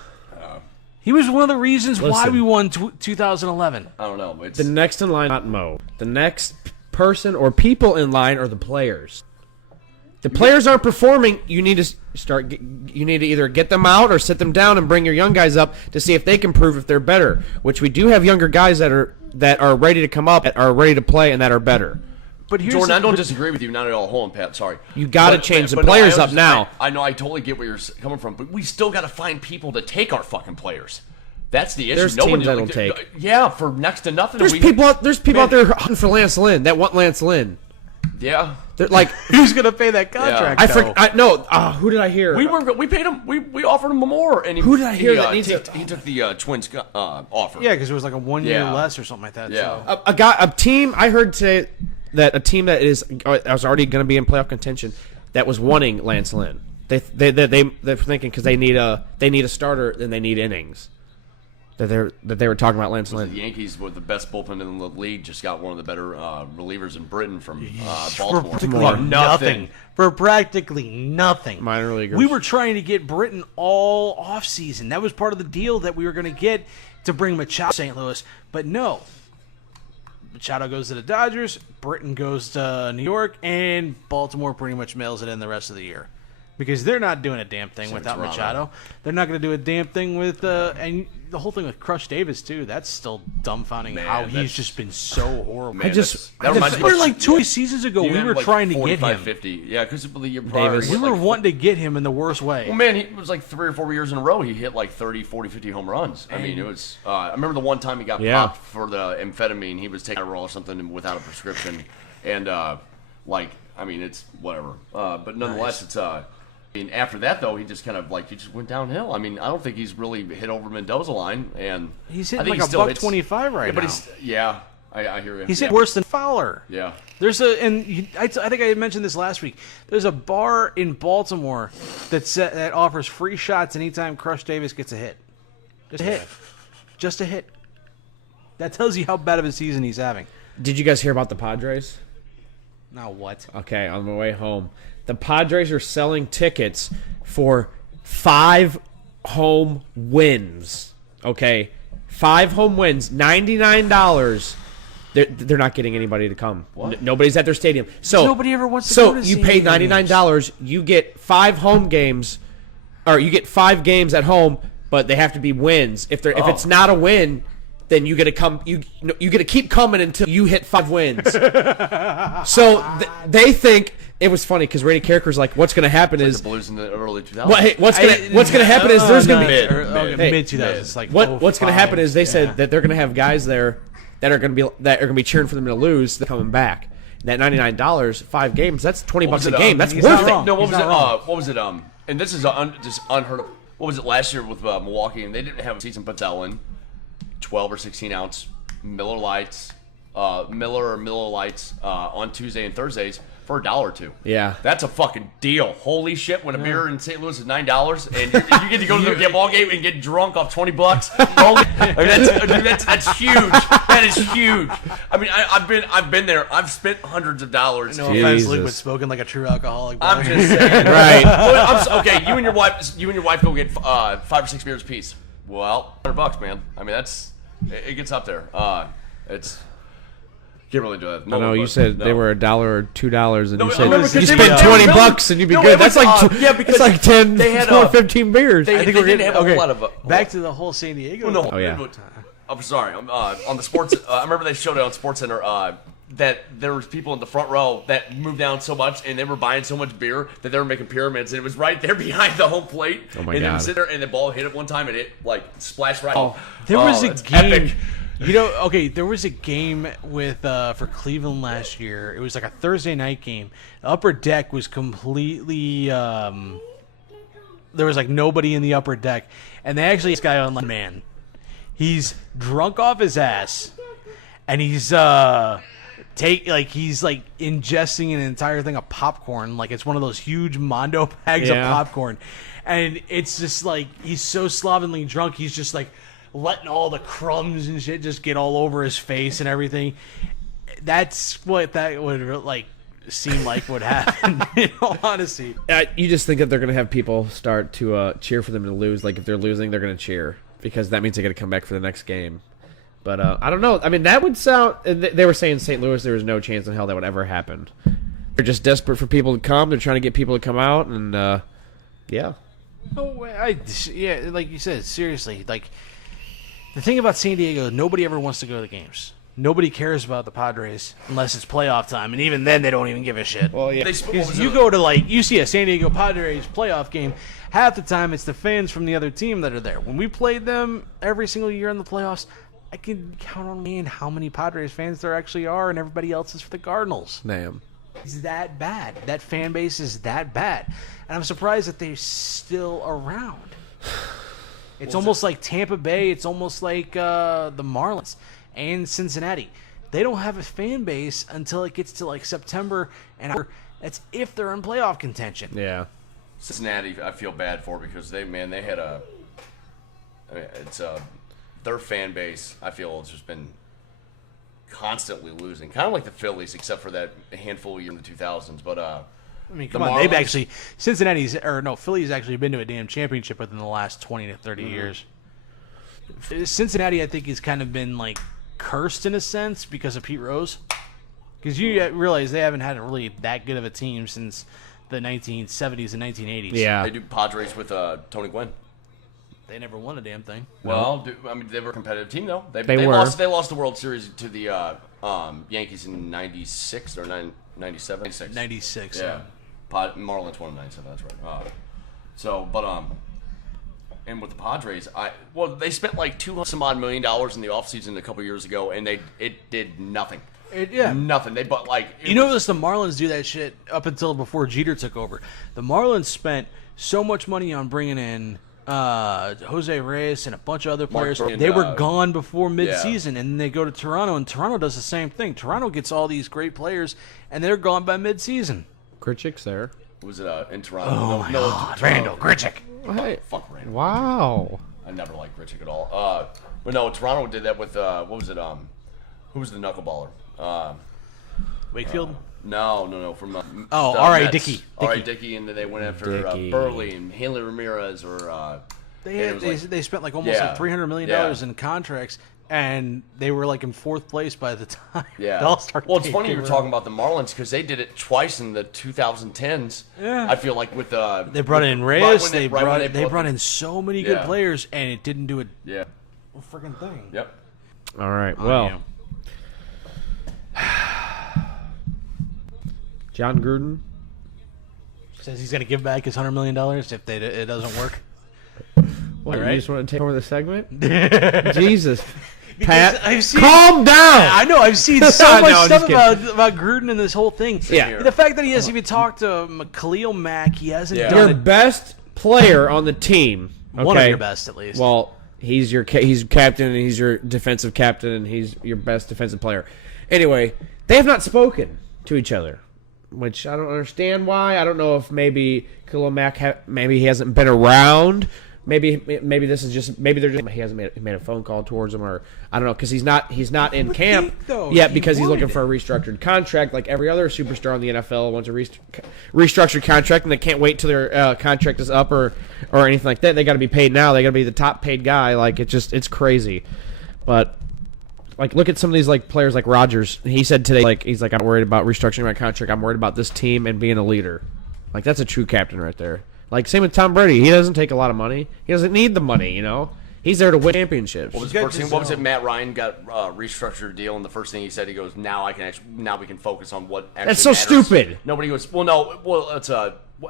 He was one of the reasons why we won 2011. I don't know. The next in line, not Mo. The next person or people in line are the players. The players aren't performing. You need to You need to either get them out or sit them down and bring your young guys up to see if they can prove if they're better. Which we do have younger guys that are ready to come up, that are ready to play, and that are better. But here's Jordan, I don't disagree with you. Not at all. Hold on, Pat. Sorry. You got to change the players up now. I know. I totally get where you're coming from, but we still got to find people to take our fucking players. That's the issue. There's teams that don't take. Yeah, for next to nothing. There's people out there hunting for Lance Lynn that want Lance Lynn. Yeah. They're like, who's gonna pay that contract? Yeah. Who did I hear? We paid him. We offered him more, and who did I hear that he took the Twins offer. Yeah, because it was like a 1 year less or something like that. Yeah. So. A team I heard say that a team that was already going to be in playoff contention that was wanting Lance Lynn. They're thinking because they need a starter and they need innings. That they were talking about Lance Lynn. The Yankees, with the best bullpen in the league, just got one of the better relievers in Britain from Baltimore. For practically nothing. Minor leaguers. We were trying to get Britton all off season. That was part of the deal that we were going to get to bring Machado to St. Louis. But no. Machado goes to the Dodgers, Britton goes to New York, and Baltimore pretty much mails it in the rest of the year. Because they're not doing a damn thing without Machado. They're not going to do a damn thing with and the whole thing with Crush Davis too. That's still dumbfounding. How he's just been so horrible. Man, that reminds me like 2 seasons ago, we were trying to get him. 50. Yeah, because the year prior, we were wanting to get him in the worst way. Well, man, it was like 3 or 4 years in a row. He hit like 30, 40, 50 home runs. I mean, it was. I remember the one time he got popped for the amphetamine. He was taking Adderall or something without a prescription, and it's whatever. But nonetheless, it's. I mean, after that, though, he just kind of he just went downhill. I mean, I don't think he's really hit over Mendoza line, and he's hitting like $125 right now. I hear you. He's hit worse than Fowler. Yeah. I think I mentioned this last week. There's a bar in Baltimore that offers free shots anytime Crush Davis gets a hit. Just a hit. That tells you how bad of a season he's having. Did you guys hear about the Padres? Now what? Okay, on my way home. The Padres are selling tickets for 5 home wins. Okay, 5 home wins, $99. They're not getting anybody to come. Nobody's at their stadium. So nobody ever wants to go to you pay $99. You get 5 home games, or you get 5 games at home, but they have to be wins. If it's not a win, then you get to come. You get to keep coming until you hit 5 wins. So they think. It was funny because Randy Carricker's like, what's going to happen is the Blues in the early 2000s. What's going to happen is there's going to be mid 2000s. What's going to happen is they said that they're going to have guys there that are going to be cheering for them to lose. They're coming back. That $99, 5 games. That's $20 a game. That's worth it. No, what was it? And this is just unheard of. What was it last year with Milwaukee? And they didn't have a season Patel 12 or 16 ounce Miller Lights, Miller Lights on Tuesday and Thursdays. For $1 or $2. Yeah. That's a fucking deal. Holy shit, when a beer in St. Louis is $9 and you get to go to the ball game and get drunk off $20. That's huge. That is huge. I mean, I've been there. I've spent hundreds of dollars. No offense, Luke, but spoken like a true alcoholic. I'm just saying. Right. Okay, you and your wife go get 5 or 6 beers apiece. Well, $100, man. I mean, it gets up there. Can't really do that. No, you said they were $1 or $2, and No, you I said remember you 'cause they spend were- $20 no, bucks and you'd be no, good. it was, That's like because that's like 10, they had 15 beers. They, I think they we're didn't getting have okay. a whole lot of. Back to the whole San Diego. No, Oh, yeah. I'm sorry. On the sports, I remember they showed it on SportsCenter that there was people in the front row that moved down so much and they were buying so much beer that they were making pyramids, and it was right there behind the home plate. Oh my and they God. would sit there and the ball hit it one time and it like splashed right. There was a it's game. epic. You know, okay, there was a game with for Cleveland last year. It was like a Thursday night game. The upper deck was completely. There was like nobody in the upper deck, and they actually this guy on man. He's drunk off his ass, and he's he's ingesting an entire thing of popcorn, like it's one of those huge Mondo bags of popcorn, and it's just like he's so slovenly drunk, he's just like letting all the crumbs and shit just get all over his face and everything. That's what that would like seem like would happen. In all honesty, You just think that they're gonna have people start to cheer for them to lose. Like if they're losing, they're gonna cheer because that means they got to come back for the next game. But I don't know. I mean, that would sound. They were saying St. Louis, there was no chance in hell that would ever happen. They're just desperate for people to come. They're trying to get people to come out, and yeah. oh, yeah, like you said, seriously, like the thing about San Diego, nobody ever wants to go to the games. Nobody cares about the Padres unless it's playoff time, and even then they don't even give a shit. Well, yeah. Because you go to you see a San Diego Padres playoff game, half the time it's the fans from the other team that are there. When we played them every single year in the playoffs, I can count on me and how many Padres fans there actually are, and everybody else is for the Cardinals. Damn. It's that bad. That fan base is that bad, and I'm surprised that they're still around. It's almost like Tampa Bay. It's almost like the Marlins and Cincinnati. They don't have a fan base until it gets to like September, and that's if they're in playoff contention. Yeah. Cincinnati, I feel bad for because they had their fan base. I feel has just been constantly losing, kind of like the Phillies, except for that handful of years in the 2000s. But I mean, come the on, they've Marlins- actually Philly's actually been to a damn championship within the last 20 to 30 years. Cincinnati, I think, has kind of been like cursed in a sense because of Pete Rose. Because you realize they haven't had really that good of a team since the 1970s and 1980s. Yeah. they do Padres with Tony Gwynn. They never won a damn thing. Well, I mean, they were a competitive team though. They were. lost the World Series to the Yankees in '96 or '97. 96. Yeah. Marlins won in '97. That's right. And with the Padres, they spent like $200 million in the offseason a couple years ago, and it did nothing. Nothing. They bought like Notice the Marlins do that shit up until before Jeter took over. The Marlins spent so much money on bringing in Jose Reyes and a bunch of other players. Burke and, they were gone before midseason, yeah. and then they go to Toronto, and Toronto does the same thing. Toronto gets all these great players, and they're gone by midseason. Grichuk's there. Was it in Toronto? Oh my God, Randall Grichuk. Hey. Fuck Randall. Wow. I never liked Grichuk at all. But no, Toronto did that with what was it? Who was the knuckleballer? Wakefield. No, from the R.A. Mets. Dickey. R.A. Dickey, and then they went after Dickey. Burley and Hanley Ramirez, or They spent like almost like $300 million in contracts, and they were like in fourth place by the time yeah. the All-Star Well, it's game funny came you were around. talking about the Marlins because they did it twice in the 2010s. Yeah. I feel like with They brought in right Reyes. when They brought brought in so many good Yeah. players, and it didn't do a Yeah. freaking thing. Yep. All right. Oh, Well, yeah. John Gruden. Says he's going to give back his $100 million if it doesn't work. What, All right. you just want to take over the segment? Jesus. Because Pat, I've seen- calm down. I know. I've seen so No, much I'm stuff just about Gruden and this whole thing. Yeah. The fact that he hasn't even talked to Khalil Mack, he hasn't Yeah. done Your it. best player on the team. One of okay? your best, at least. Well, he's captain, and he's your defensive captain, and he's your best defensive player. Anyway, they have not spoken to each other, which I don't understand why. I don't know if maybe Khalil Mack maybe he hasn't been around. Maybe this is just he hasn't made a phone call towards him, or I don't know, because he's not in would camp think, though, yet he because he's looking would. for a restructured contract like every other superstar in the NFL wants a restructured contract, and they can't wait till their contract is up or anything like that. They got to be paid now. They got to be the top paid guy. Like it's crazy, but like look at some of these like players like Rodgers. He said today, like he's like, I'm worried about restructuring my contract. I'm worried about this team and being a leader. Like that's a true captain right there. Like same with Tom Brady. He doesn't take a lot of money. He doesn't need the money. You know, he's there to win championships. What was the first thing? What was it? Matt Ryan got restructured a deal, and the first thing he said, he goes, "Now we can focus on what actually That's so matters." stupid. Nobody goes, "Well, no, well, it's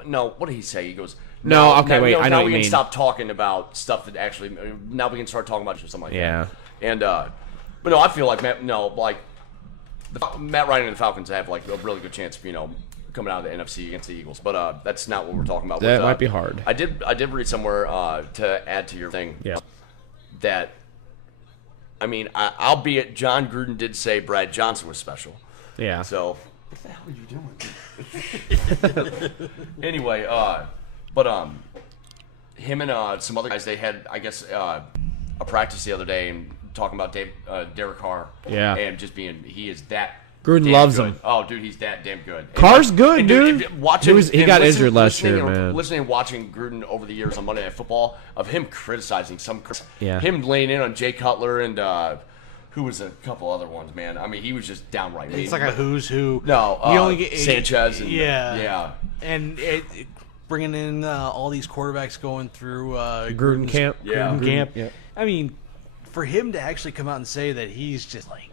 no." What did he say? He goes, No, okay, wait, I know now what we you can mean. stop talking about stuff that actually. Now we can start talking about something like Yeah. that." And but no, I feel like Matt Ryan and the Falcons have like a really good chance of coming out of the NFC against the Eagles, but that's not what we're talking about. That might be hard. I did read somewhere to add to your thing. Yeah. That, I mean, albeit John Gruden did say Brad Johnson was special. Yeah. So, what the hell are you doing? Anyway, but him and some other guys, they had, I guess, a practice the other day and talking about Derek Carr. Yeah. And just he is that. Gruden damn loves good. him. Oh, dude, he's that damn good. And Carr's good, and dude. Watching, He got injured last year, man. Listening and watching Gruden over the years on Monday Night Football, of him criticizing Yeah. him laying in on Jay Cutler and who was a couple other ones, man. I mean, he was just downright mean. It's like a who's who. No, you only get Sanchez. And, yeah. And bringing in all these quarterbacks going through Gruden camp. Yeah. Gruden camp. Yeah. I mean, for him to actually come out and say that he's just like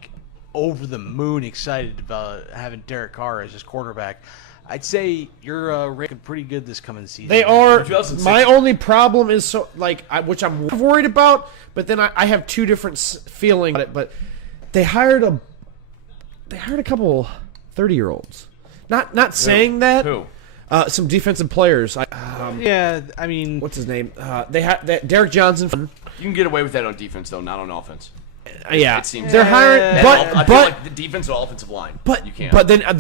over the moon excited about having Derek Carr as his quarterback, I'd say you're ranking pretty good this coming season. They are. 2006. My only problem is which I'm worried about, but then I have two different feelings about it. But they hired a couple 30-year-olds. Not saying that. Who? Some defensive players. Yeah, I mean, What's his name? They had Derek Johnson. You can get away with that on defense, though, not on offense. Yeah, It seems they're like- hiring, I feel but like the defense or offensive line. But you can't. But then I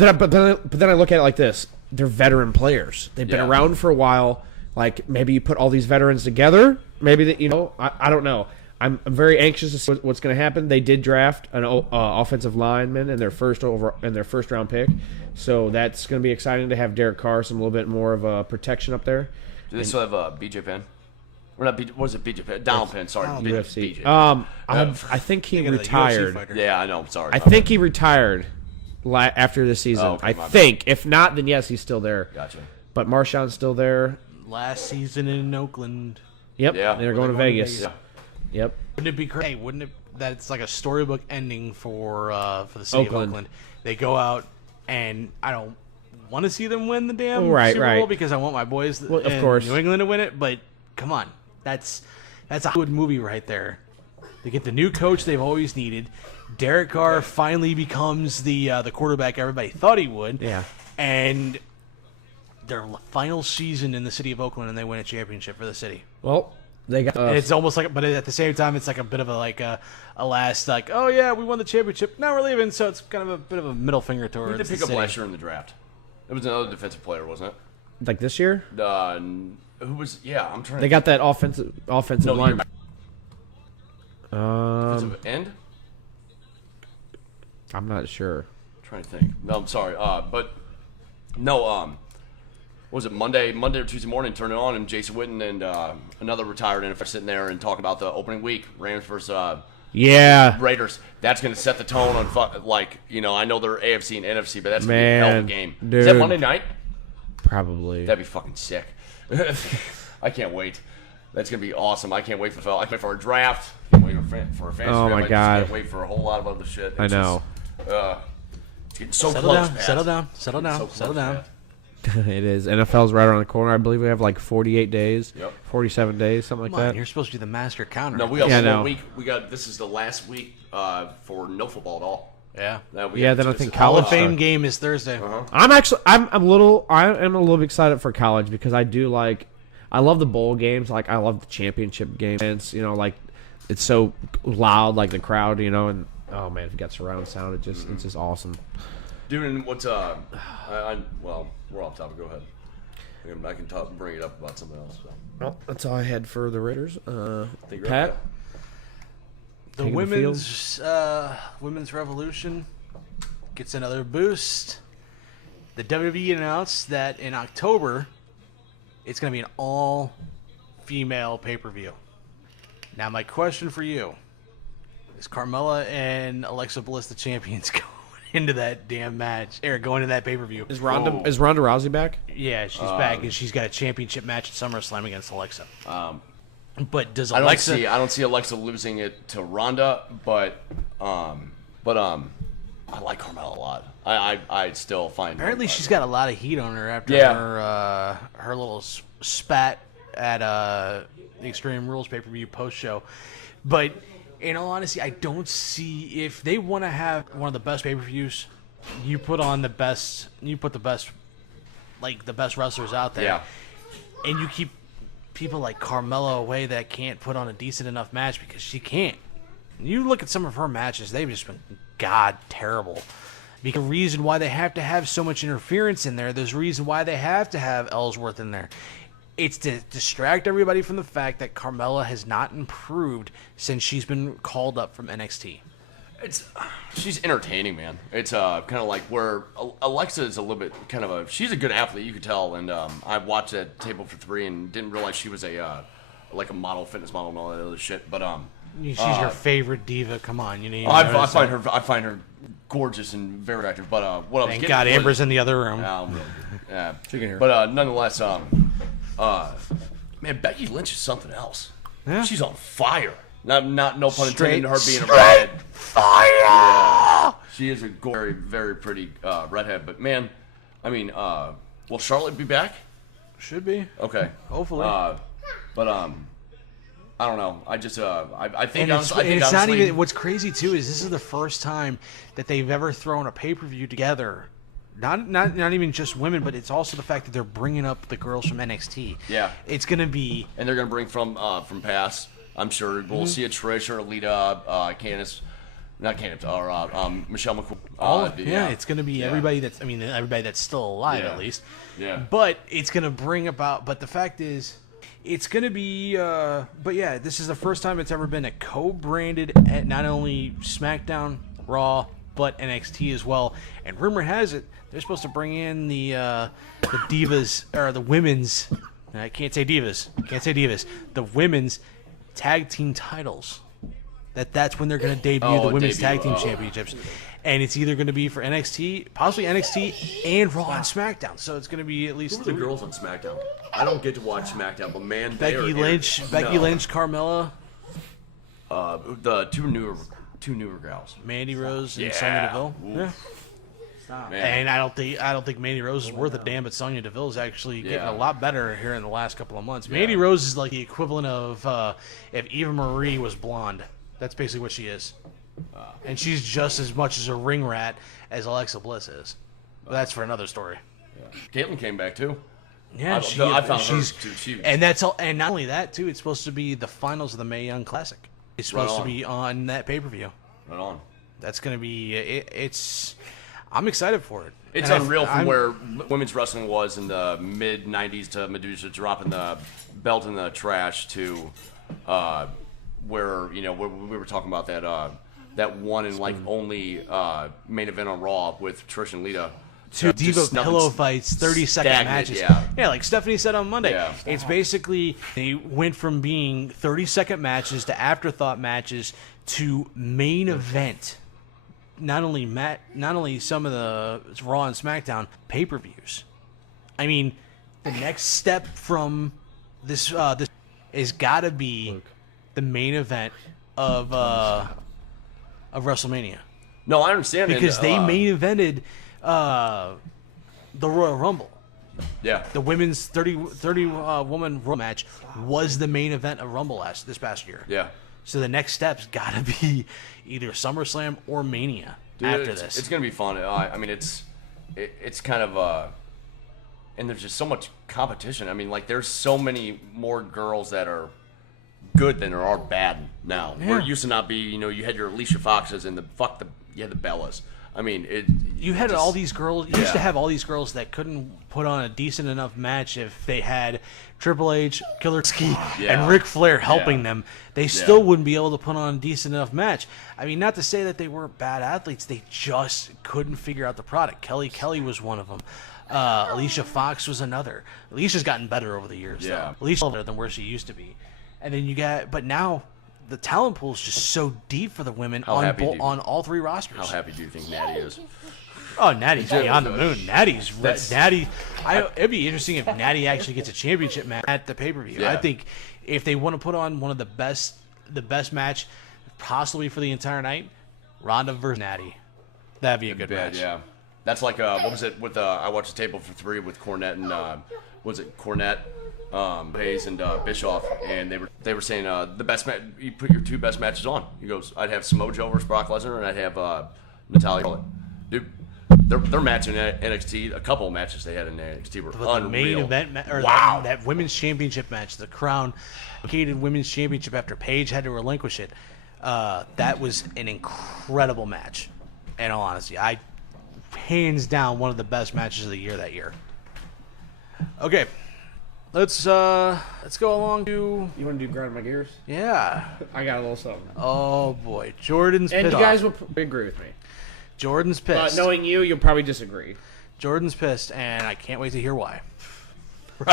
look at it like this: they're veteran players. They've been Yeah. around for a while. Like maybe you put all these veterans together. Maybe that I don't know. I'm very anxious to see what's going to happen. They did draft an offensive lineman in their first round pick, so that's going to be exciting to have Derek Carr some little bit more of a protection up there. Do they still have BJ Penn? Or not? What is it? BJ Penn? Donald Penn. Sorry, UFC. BJ. I think he thinking of the UFC retired. fighter. Yeah, I know. I'm sorry. I think he retired after the season. Oh, okay, I my bad. think. If not, then yes, he's still there. Gotcha. But Marshawn's still there. last season in Oakland. Yep. Yeah. They're going to Vegas. Yeah. Yep. Wouldn't it be crazy? Wouldn't it? That's like a storybook ending for the city of Oakland. They go out, and I don't want to see them win the damn Super Bowl because I want my boys Well, of in course. New England to win it. But come on, that's a Hollywood movie right there. They get the new coach they've always needed. Derek Carr finally becomes the quarterback everybody thought he would. Yeah. And their final season in the city of Oakland, and they win a championship for the city. Well, they got. And it's almost like, but at the same time, it's like a bit of a last, like, oh yeah, we won the championship, now we're leaving. So it's kind of a bit of a middle finger Who towards did they pick the up city. last year in the draft? It was another defensive player, wasn't it? like this year. Who was? Yeah, I'm trying. They got that offensive no, line. defensive end. I'm not sure. Trying to think. No, I'm sorry. But no. What was it Monday or Tuesday morning? Turn it on, and Jason Witten and another retired NFL sitting there and talking about the opening week, Rams versus Yeah. Raiders. That's going to set the tone on I know they're AFC and NFC, but that's going to be a Man, hell of a game. dude. Is that Monday night? Probably. That'd be fucking sick. I can't wait. That's gonna be awesome. I can't wait for I can't wait for our draft. Can't wait for a fantasy Oh, draft. my I just God. can't wait for a whole lot of other shit. I know. It's getting so Settle close. down, Pat. settle down, settle Getting down, so settle close, down. Pat. It is. NFL's right around the corner. I believe we have like 48 days. Yep. 47 days, something like Come on, that. you're supposed to be the master counter. No, we got Yeah, one no. more week. This is the last week for no football at all. Yeah. Yeah, then I think Hall college of Fame starts. game is Thursday. I'm a little bit excited for college because I love the bowl games. Like I love the championship games. Like it's so loud, like the crowd. And oh man, if you got surround sound, it's just awesome. Dude, and what's well, we're off topic. Go ahead. I can bring it up about something else. So. Well, that's all I had for the Raiders. Think you're Pat, okay? The Taking the women's revolution gets another boost. The WWE announced that in October, it's going to be an all-female pay-per-view. Now, my question for you Is Carmella and Alexa Bliss the champions going into that damn match? Or going to that pay-per-view? Is Ronda Rousey back? Yeah, she's back, and she's got a championship match at SummerSlam against Alexa. But does I Alexa... I don't see Alexa losing it to Ronda, but I like Carmella a lot. I still find... Apparently she's got a lot of heat on her after her little spat at the Extreme Rules pay-per-view post-show. But in all honesty, I don't see... If they want to have one of the best pay-per-views, you put the best wrestlers out there. Yeah. And you keep people like Carmella away that can't put on a decent enough match because she can't. You look at some of her matches, they've just been terrible. Because the reason why they have to have so much interference in there's a reason why they have to have Ellsworth in there. It's to distract everybody from the fact that Carmella has not improved since she's been called up from NXT. She's entertaining, man. It's kind of like where Alexa is a little bit she's a good athlete, you could tell. And I watched that Table for Three and didn't realize she was a model, fitness model, and all that other shit. But she's your favorite diva. Come on, you know. I find her gorgeous and very attractive. But what Thank God Amber's in the other room. Yeah, but nonetheless, man, Becky Lynch is something else. Yeah. She's on fire. No pun intended. Her being a straight redhead. Fire. Yeah. She is a very, very pretty redhead. But man, I mean, will Charlotte be back? Should be. Okay. Hopefully. But I don't know. I just I think And it's not honestly, even. What's crazy too is this is the first time that they've ever thrown a pay-per-view together. Not even just women, but it's also the fact that they're bringing up the girls from NXT. Yeah. It's gonna be. And they're gonna bring from past. I'm sure we'll see a Trish or Alita, Candice, not Candice, or Michelle McCool. It's gonna be everybody that's. I mean, everybody that's still alive at least. Yeah. But it's gonna bring about. But the fact is, it's gonna be. But yeah, this is the first time it's ever been a co-branded at not only SmackDown, Raw, but NXT as well. And rumor has it they're supposed to bring in the divas or the women's. I can't say divas. The women's tag team titles. That's when they're going to debut the women's tag team championships. And it's either going to be for NXT, possibly NXT, and Raw and SmackDown. So it's going to be at least Who are the girls on SmackDown? I don't get to watch SmackDown, but man, Becky Lynch, Carmella, the two newer gals, Mandy Rose, and Sonya Deville. Yeah. And I don't think Mandy Rose is worth a damn, but Sonya Deville is actually getting a lot better here in the last couple of months. Mandy Rose is like the equivalent of if Eva Marie was blonde. That's basically what she is. And she's just as much as a ring rat as Alexa Bliss is. But that's for another story. Yeah. Caitlyn came back too. Yeah, I found her too. And that's all. And not only that too, it's supposed to be the finals of the Mae Young Classic. It's supposed to be on that pay-per-view. Right on. That's going to be. It's. I'm excited for it. It's unreal from where women's wrestling was in the mid '90s to Medusa dropping the belt in the trash to where we were talking about that one and only main event on Raw with Trish and Lita. Two diva pillow fights, 30-second matches. Yeah, like Stephanie said on Monday. Yeah. It's basically they went from being 30-second matches to afterthought matches to main event. Not only some of the Raw and SmackDown pay-per-views. I mean, the next step from this has got to be the main event of WrestleMania. No, I understand because they main evented the Royal Rumble. Yeah, the women's 30 woman Royal match was the main event of Rumble this past year. Yeah. So the next step's got to be either SummerSlam or Mania. After this. It's going to be fun. I mean, it's kind of and there's just so much competition. I mean, like there's so many more girls that are good than there are bad now. Yeah. Where it used to not be, you had your Alicia Foxes and you had the Bellas. I mean, you had all these girls. You used to have all these girls that couldn't put on a decent enough match if they had Triple H, Killer Ski, and Ric Flair helping them. They still wouldn't be able to put on a decent enough match. I mean, not to say that they were bad athletes. They just couldn't figure out the product. Kelly was one of them. Alicia Fox was another. Alicia's gotten better over the years, though. Alicia's better than where she used to be. And then but now the talent pool is just so deep for the women on all three rosters. How happy do you think Natty is? Oh, Natty's beyond the moon. Natty. It'd be interesting if Natty actually gets a championship match at the pay-per-view. Yeah. I think if they want to put on one of the best match possibly for the entire night, Ronda versus Natty. That'd be a good match. Yeah. That's like, what was it with, I watched the table for 3 with Cornette and, Cornette, Hayes and Bischoff, and they were saying the best match, you put your 2 best matches on. He goes, I'd have Samoa Joe versus Brock Lesnar, and I'd have Natalya. Dude, their match in NXT, a couple of matches they had in NXT were unreal. The main event, that women's championship match, the Crown vacated women's championship after Paige had to relinquish it. That was an incredible match. In all honesty, hands down one of the best matches of the year that year. Okay, let's go along to. You want to do grind my gears? Yeah, I got a little something. Oh boy, Jordan's and pissed you guys off. will agree with me. Jordan's pissed. Knowing you'll probably disagree. Jordan's pissed, and I can't wait to hear why.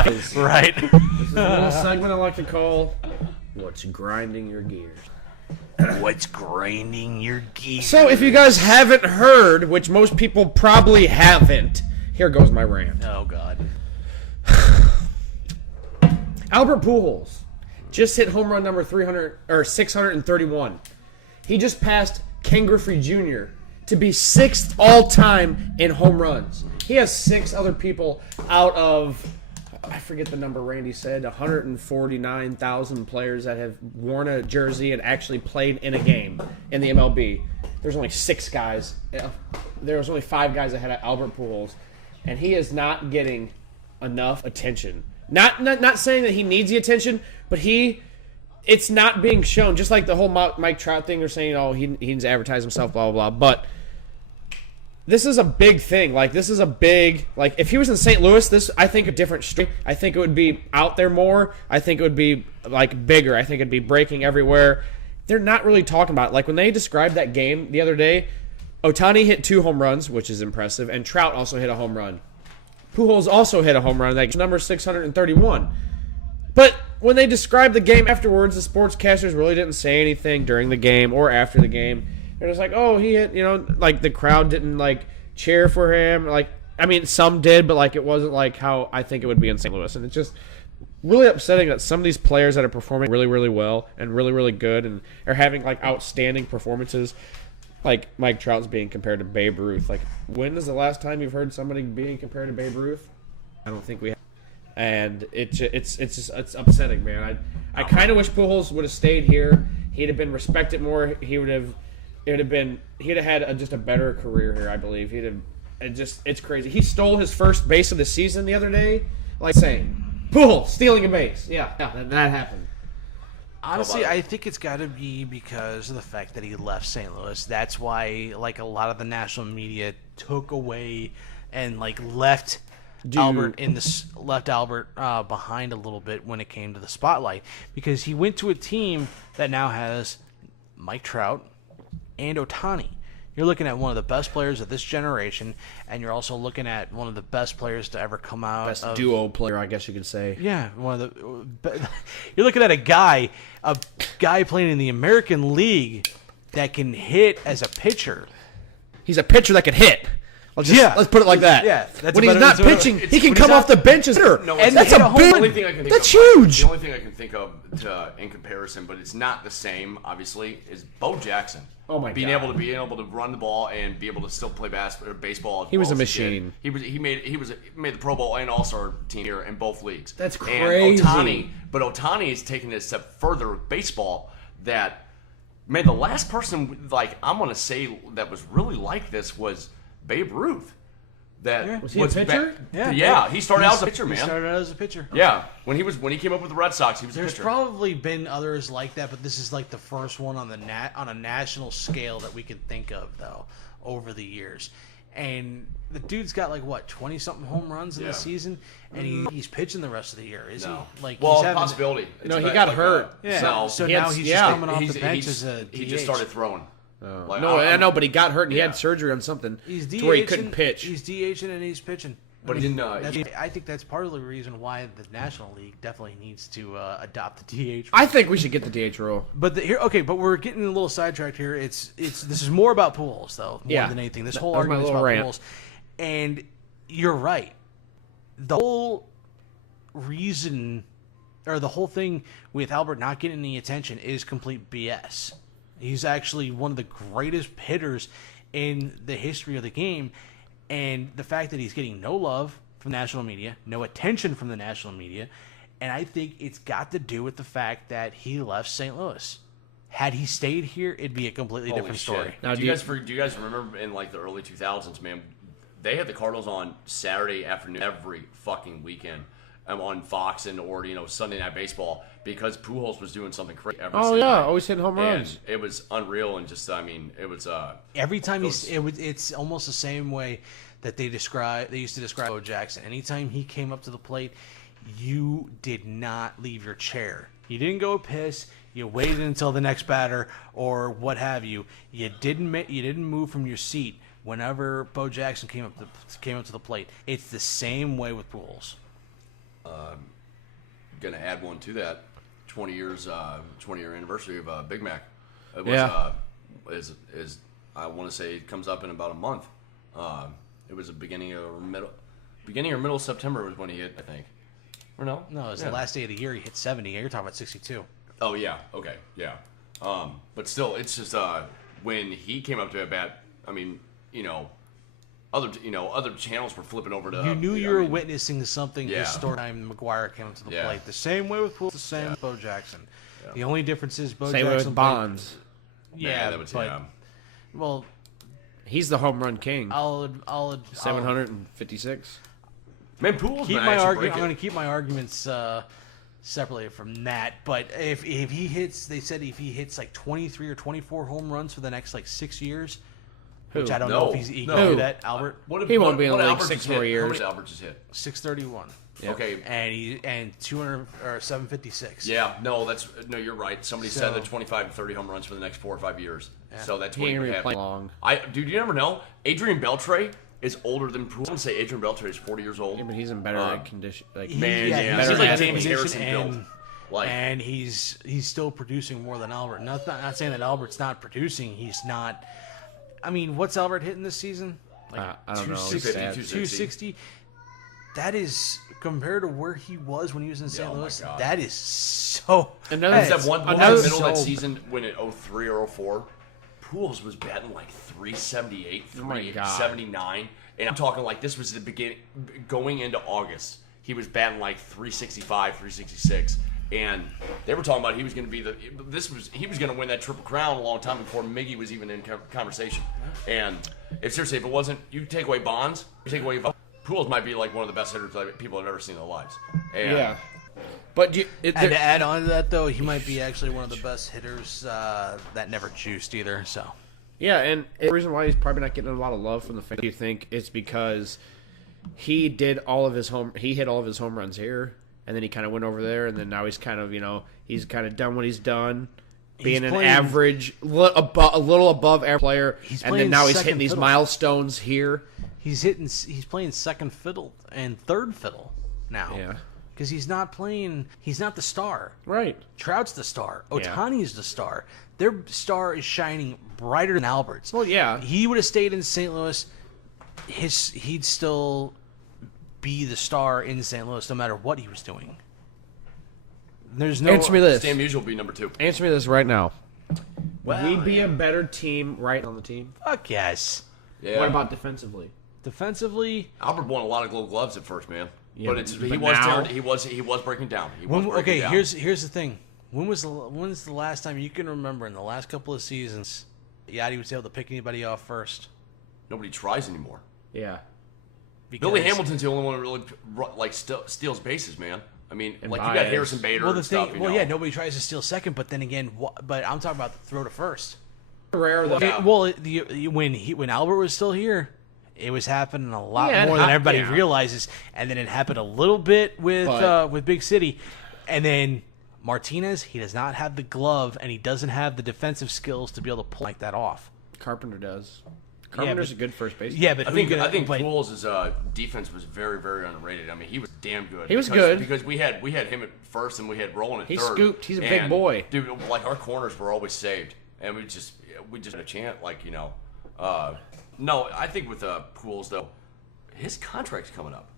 This Right. is a little segment I like to call "What's Grinding Your Gears." What's grinding your gears? So, if you guys haven't heard, which most people probably haven't, here goes my rant. Oh God. Albert Pujols just hit home run number 631. He just passed Ken Griffey Jr. to be 6th all-time in home runs. He has 6 other people out of, I forget the number Randy said, 149,000 players that have worn a jersey and actually played in a game in the MLB. There's only 6 guys. There was only 5 guys that had Albert Pujols, and he is not getting enough attention. Not saying that he needs the attention, but it's not being shown. Just like the whole Mike Trout thing, they're saying, oh, he needs to advertise himself, blah, blah, blah. But this is a big thing. Like, this is a big, like, if he was in St. Louis, I think a different stream. I think it would be out there more. I think it would be, like, bigger. I think it'd be breaking everywhere. They're not really talking about it. Like, when they described that game the other day, Ohtani hit 2 home runs, which is impressive, and Trout also hit a home run. Pujols also hit a home run, like number 631. But when they described the game afterwards, the sportscasters really didn't say anything during the game or after the game. They're just like, oh, he hit, like the crowd didn't like cheer for him. Like, I mean, some did, but like it wasn't like how I think it would be in St. Louis. And it's just really upsetting that some of these players that are performing really, really well and really, really good and are having like outstanding performances, like Mike Trout's being compared to Babe Ruth. Like, when is the last time you've heard somebody being compared to Babe Ruth? I don't think we have. And it's upsetting, man. I kind of wish Pujols would have stayed here. He'd have been respected more. He'd have had just a better career here, I believe. It's crazy. He stole his first base of the season the other day. Like saying, Pujols stealing a base. Yeah, that happened. Honestly, I think it's got to be because of the fact that he left St. Louis. That's why, like, a lot of the national media took away and like left Albert behind a little bit when it came to the spotlight, because he went to a team that now has Mike Trout and Ohtani. You're looking at one of the best players of this generation, and you're also looking at one of the best players to ever come out. Best duo player, I guess you could say. Yeah, you're looking at a guy playing in the American League that can hit as a pitcher. He's a pitcher that can hit. Let's put it like that. Yeah, when he's not pitching, he can come off the bench as hitter. No, and that's a big. That's huge. The only thing I can think of in comparison, but it's not the same, obviously, is Bo Jackson. Oh my being God. able to run the ball and be able to still play baseball. He was a machine. He made the Pro Bowl and All-Star team here in both leagues. That's crazy. And Ohtani is taking it a step further with baseball. That, man, the last person I'm gonna say that was really like this was Babe Ruth. Was he a pitcher? Yeah, he started out as a pitcher, man. He started out as a pitcher. Yeah, when he came up with the Red Sox, he was a There's pitcher. probably been others like that, but this is like the first one on a national scale that we can think of, though, over the years. And the dude's got 20-something home runs in the season, and he's pitching the rest of the year, is he? Possibility. No, he got hurt. Yeah. So now he's just coming off the bench as a DH. He just started throwing. I know, but he got hurt and he had surgery on something He's to where he couldn't pitch. He's DHing and he's pitching. But he didn't. I think that's part of the reason why the National League definitely needs to adopt the DH. I think we should get the DH rule. But but we're getting a little sidetracked here. This is more about Pujols though, more than anything. This whole argument is about Pujols, and you're right. The whole reason, or the whole thing with Albert not getting any attention is complete BS. He's actually one of the greatest hitters in the history of the game, and the fact that he's getting no love from national media, no attention from the national media, and I think it's got to do with the fact that he left St. Louis. Had he stayed here, it'd be a completely different story. Now, do you guys remember in like the early 2000s, man? They had the Cardinals on Saturday afternoon every fucking weekend on Fox or Sunday Night Baseball because Pujols was doing something crazy. Always hitting home runs. And it was unreal, and just it was every time it's almost the same way that they used to describe Bo Jackson. Anytime he came up to the plate, you did not leave your chair. You didn't go piss. You waited until the next batter or what have you. You didn't move from your seat whenever Bo Jackson came up to the plate. It's the same way with Pujols. Gonna add one to that. 20 year anniversary of Big Mac. It was is I want to say it comes up in about a month. It was the beginning or middle of September was when he hit, I think. Or no? No, it was the last day of the year. He hit 70. You're talking about 62. Oh yeah, okay, yeah. But still, it's just when he came up to a bat. I mean, other channels were flipping over to. You knew you were witnessing something historic. Time McGuire came to the plate. The same way with Pujols, the same with Bo Jackson. Yeah. The only difference is Bo Jackson. Same way with Bonds. Well, he's the home run king. I'll 756. Man, Pujols. I'm going to keep my arguments separated from that. But if he hits, they said if he hits like 23 or 24 home runs for the next like 6 years. Which I don't know if he can do that, Albert. He won't be in the league 6 more years. How much Albert just hit? 631. Yep. Okay. And 200 or 756. Yeah, you're right. Somebody said that 25 to 30 home runs for the next 4 or 5 years. Yeah. So that's what you have. Long. Dude, you never know. Adrian Beltre is older than Pujols. I would say Adrian Beltre is 40 years old. Yeah, but he's in better condition. He's like James Harrison built. And he's still producing more than Albert. Not saying that Albert's not producing. He's not. I mean, what's Albert hitting this season? I don't know. 260. That is compared to where he was when he was in St. Louis. That is so. That one in the middle of that season when in 03 or 04, Pujols was batting like 378, 379, and I'm talking like this was the beginning. Going into August, he was batting like 365, 366. And they were talking about he was going to be he was going to win that Triple Crown a long time before Miggy was even in conversation. And if it wasn't, you take away Bonds, Pujols might be like one of the best hitters people have ever seen in their lives. And But to add on to that though, he might be actually one of the best hitters that never juiced either. So yeah, and the reason why he's probably not getting a lot of love from the fans, do you think, is because he hit all of his home runs here. And then he kind of went over there, and then now he's kind of, he's kind of done what he's done, being an average, a little above average player, and then now he's hitting these milestones here. He's playing second fiddle and third fiddle now. Yeah. Because he's not the star. Right. Trout's the star. Ohtani's the star. Their star is shining brighter than Albert's. Well, yeah. He would have stayed in St. Louis, he'd still be the star in St. Louis no matter what he was doing. There's no Answer me this. Stan Musial will be number 2. Answer me this right now. Would he be a better team right on the team? Fuck yes. Yeah. What about defensively? Defensively, Albert won a lot of Gold Gloves at first, man. Yeah, but he was breaking down. Here's the thing. When's the last time you can remember in the last couple of seasons Yachty was able to pick anybody off first? Nobody tries anymore. Yeah. Because Billy Hamilton's the only one who really steals bases, man. I mean, you got Harrison Bader and stuff. Nobody tries to steal second, but then again, but I'm talking about the throw to first. Rare though. When Albert was still here, it was happening a lot more than everybody realizes, and then it happened a little bit with Big City, and then Martinez, he does not have the glove, and he doesn't have the defensive skills to be able to pull like that off. Carpenter does. Carpenter's a good first baseman. Yeah, but I think Pujols' defense was very, very underrated. I mean, he was damn good. He was good because we had him at first and we had Roland at third. He scooped. He's a big boy, dude. Like our corners were always saved, and we just had a chant. Like no, I think with Pujols though, his contract's coming up.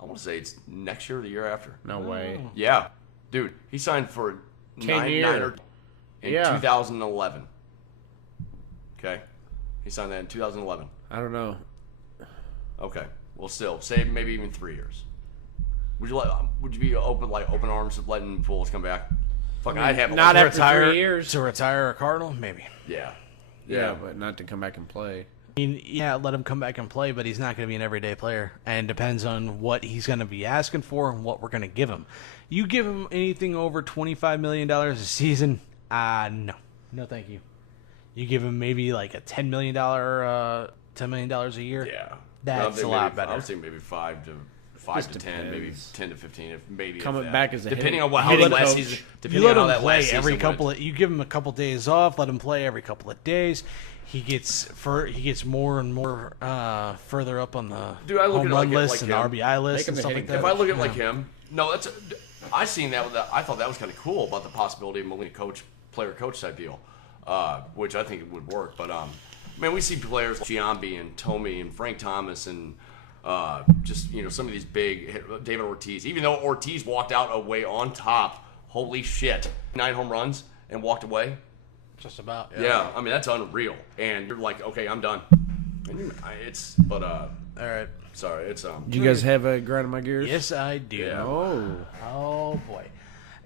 I want to say it's next year or the year after. No way. Yeah, dude, he signed for 10 years in 2011. Okay. He signed that in 2011. I don't know. Okay. Well, still, say maybe even 3 years. Would you be open arms to letting Pujols come back? Fucking, I'd have not after retire 3 years. To retire a Cardinal, maybe. Yeah, but not to come back and play. I mean, yeah, let him come back and play, but he's not going to be an everyday player, and depends on what he's going to be asking for and what we're going to give him. You give him anything over $25 million a season, no, thank you. You give him maybe like a $10 million a year. Yeah, that's a lot better. I would say maybe 5 to 10, maybe 10 to 15, if maybe Coming if back as a depending hitting- on how hitting the last coach. season. You Depending let on him how that play last every season couple. went. You give him a couple days off. Let him play every couple of days. He gets more and more further up on the Dude, I look home at it run like list him. and the RBI list Make him and the stuff like hitting that. If I look at it like him, no, I seen that. I thought that was kind of cool about the possibility of Molina player coach type deal, which I think it would work. But man, we see players like Giambi and Tommy and Frank Thomas and just some of these big David Ortiz. Even though Ortiz walked out away on top, holy shit, 9 home runs and walked away. Just about. Yeah, I mean that's unreal. And you're like, okay, I'm done. And All right. sorry, it's Do you guys have a grind on my gears? Yes, I do. Yeah. Oh boy,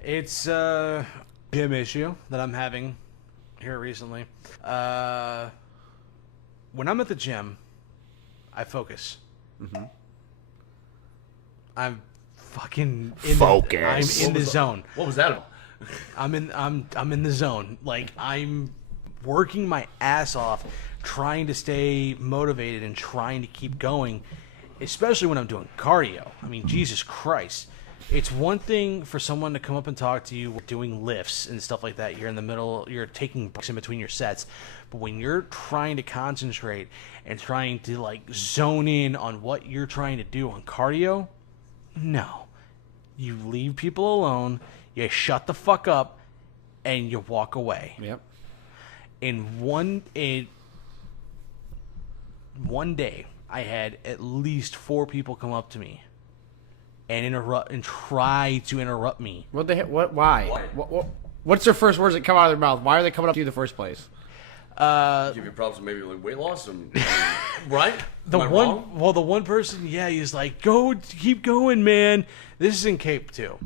it's a gym issue that I'm having here recently. When I'm at the gym, I focus. Mm-hmm. I'm fucking Focus. I'm in the zone. What was that about? I'm in the zone. Like, I'm working my ass off trying to stay motivated and trying to keep going, especially when I'm doing cardio. I mean, Jesus Christ. It's one thing for someone to come up and talk to you doing lifts and stuff like that. You're in the middle, you're taking breaks in between your sets. But when you're trying to concentrate and trying to zone in on what you're trying to do on cardio, no. You leave people alone. You shut the fuck up, and you walk away. Yep. In one day, I had at least 4 people come up to me and try to interrupt me. What the heck? Why? What's their first words that come out of their mouth? Why are they coming up to you in the first place? Give you problems with maybe like weight loss, right? The one person, he's like, keep going, man. This is in Cape too.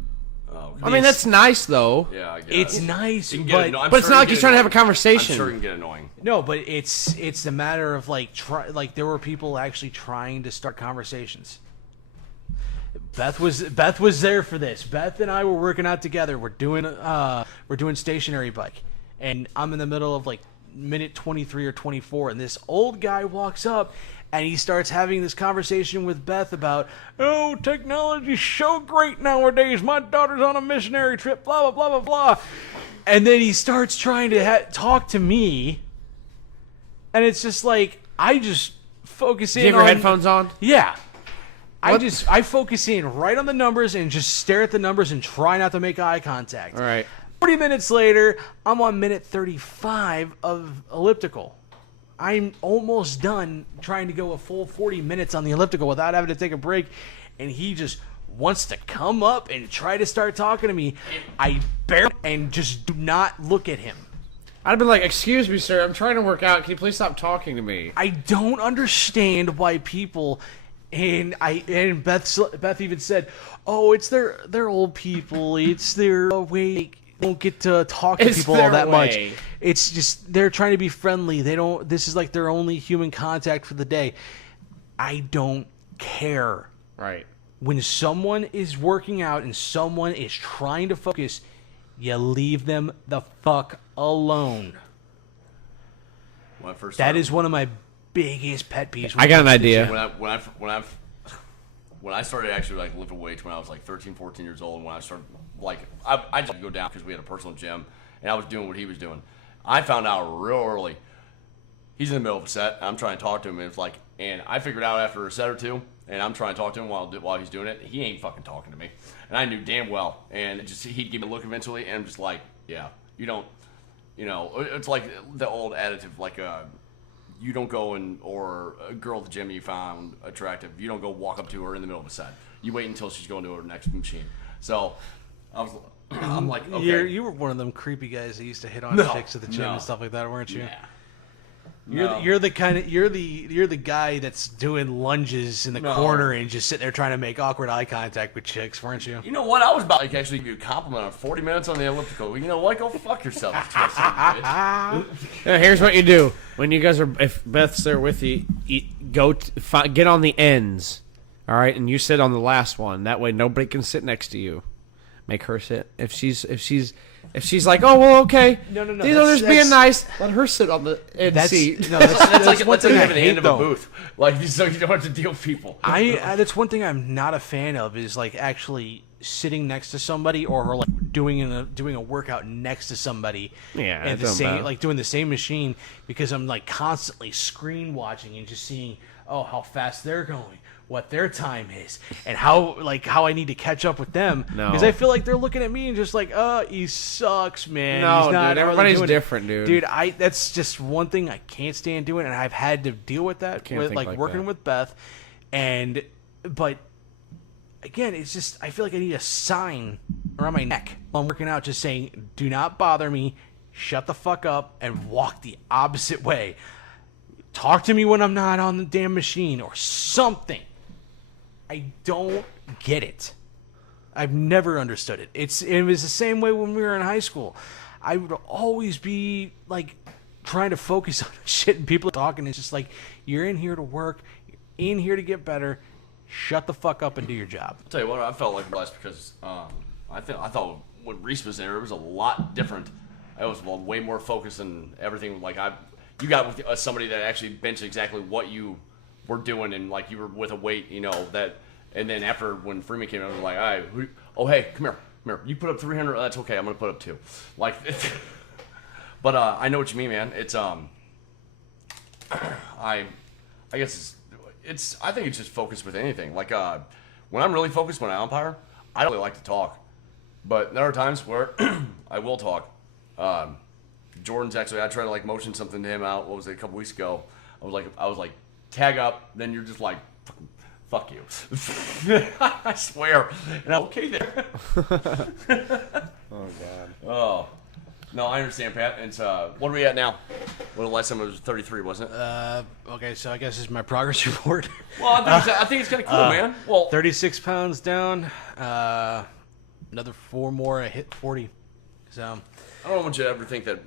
Oh, I mean, that's nice though. yeah, I guess. It's nice, You can but get But it's not like he's trying to have a I'm conversation. sure it can get annoying. no, but it's a matter of there were people actually trying to start conversations. Beth was there for this. Beth and I were working out together. We're doing stationary bike, and I'm in the middle of minute 23 or 24, and this old guy walks up and he starts having this conversation with Beth about, oh, technology's so great nowadays. My daughter's on a missionary trip, blah, blah, blah, blah, blah. And then he starts trying to talk to me, and it's just I just focus in Do you have your headphones on? Yeah. I focus in right on the numbers and just stare at the numbers and try not to make eye contact. All right. 40 minutes later, I'm on minute 35 of elliptical. I'm almost done trying to go a full 40 minutes on the elliptical without having to take a break, and he just wants to come up and try to start talking to me. I barely and just do not look at him. I'd be like, excuse me, sir, I'm trying to work out. Can you please stop talking to me? I don't understand why people, and Beth even said, oh, it's their old people. It's their way. They don't get to talk to people all that much. It's just they're trying to be friendly. This is their only human contact for the day. I don't care. Right. When someone is working out and someone is trying to focus, you leave them the fuck alone. That is one of my biggest pet peeves. I got an idea. When I started actually lifting weights when I was 13, 14 years old, and when I started I just go down because we had a personal gym and I was doing what he was doing. I found out real early he's in the middle of a set. I'm trying to talk to him, and it's like, and I figured out after a set or two, and I'm trying to talk to him while he's doing it. He ain't fucking talking to me, and I knew damn well. And he'd give me a look eventually, and I'm just like, yeah, you don't, it's like the old additive, like you don't go or a girl at the gym you found attractive, you don't go walk up to her in the middle of a set. You wait until she's going to her next machine. So I'm like, okay. You were one of them creepy guys that used to hit on chicks at the gym and stuff like that, weren't you? Yeah. You're the guy that's doing lunges in the corner and just sitting there trying to make awkward eye contact with chicks, weren't you? You know what? I was about to actually give you a compliment on 40 minutes on the elliptical. You know what? Go fuck yourself. Yeah, here's what you do when you guys are. If Beth's there with you, get on the ends. All right, and you sit on the last one. That way, nobody can sit next to you. Make her sit. If she's like, oh well, okay. No. These are just being nice. Let her sit on the end seat. No, that's like one thing at the end of a booth. Like so, you don't have to deal with people. That's one thing I'm not a fan of is like actually sitting next to somebody or like doing a workout next to somebody. Yeah, and doing the same machine because I'm like constantly screen watching and just seeing how fast they're going. What their time is and how I need to catch up with them because I feel like they're looking at me and just like, he sucks, man. No, he's not dude, everybody's different, dude. That's just one thing I can't stand doing, and I've had to deal with that with like working with Beth, but again, it's just I feel like I need a sign around my neck while I'm working out, just saying, "Do not bother me, shut the fuck up, and walk the opposite way. Talk to me when I'm not on the damn machine or something." I don't get it. I've never understood it. It was the same way when we were in high school. I would always be like trying to focus on shit and people talking. It's just like, you're in here to work, you're in here to get better. Shut the fuck up and do your job. I'll tell you what, I felt like blessed because I thought when Reese was there, it was a lot different. I was way more focused and everything. Like you got with somebody that actually benched exactly what you were doing, and like you were with a weight, that. And then after when Freeman came out, I was like, all right, hey, come here. You put up 300. That's okay. I'm gonna put up 2. Like, but I know what you mean, man. It's I guess I think it's just focused with anything. Like when I'm really focused when I umpire, I don't really like to talk, but there are times where I will talk. Jordan's actually, I tried to like motion something to him out. What was it, a couple weeks ago? I was like, tag up. Then you're just like, fuck you. I swear. And I'm okay there. Oh God. Oh. No, I understand, Pat. It's what are we at now? Well, the last time it was 33, wasn't it? Okay, so I guess this is my progress report. Well, I think it's kind of cool, man. Well, 36 pounds down. Another 4 more. I hit 40. So I don't want you to ever think that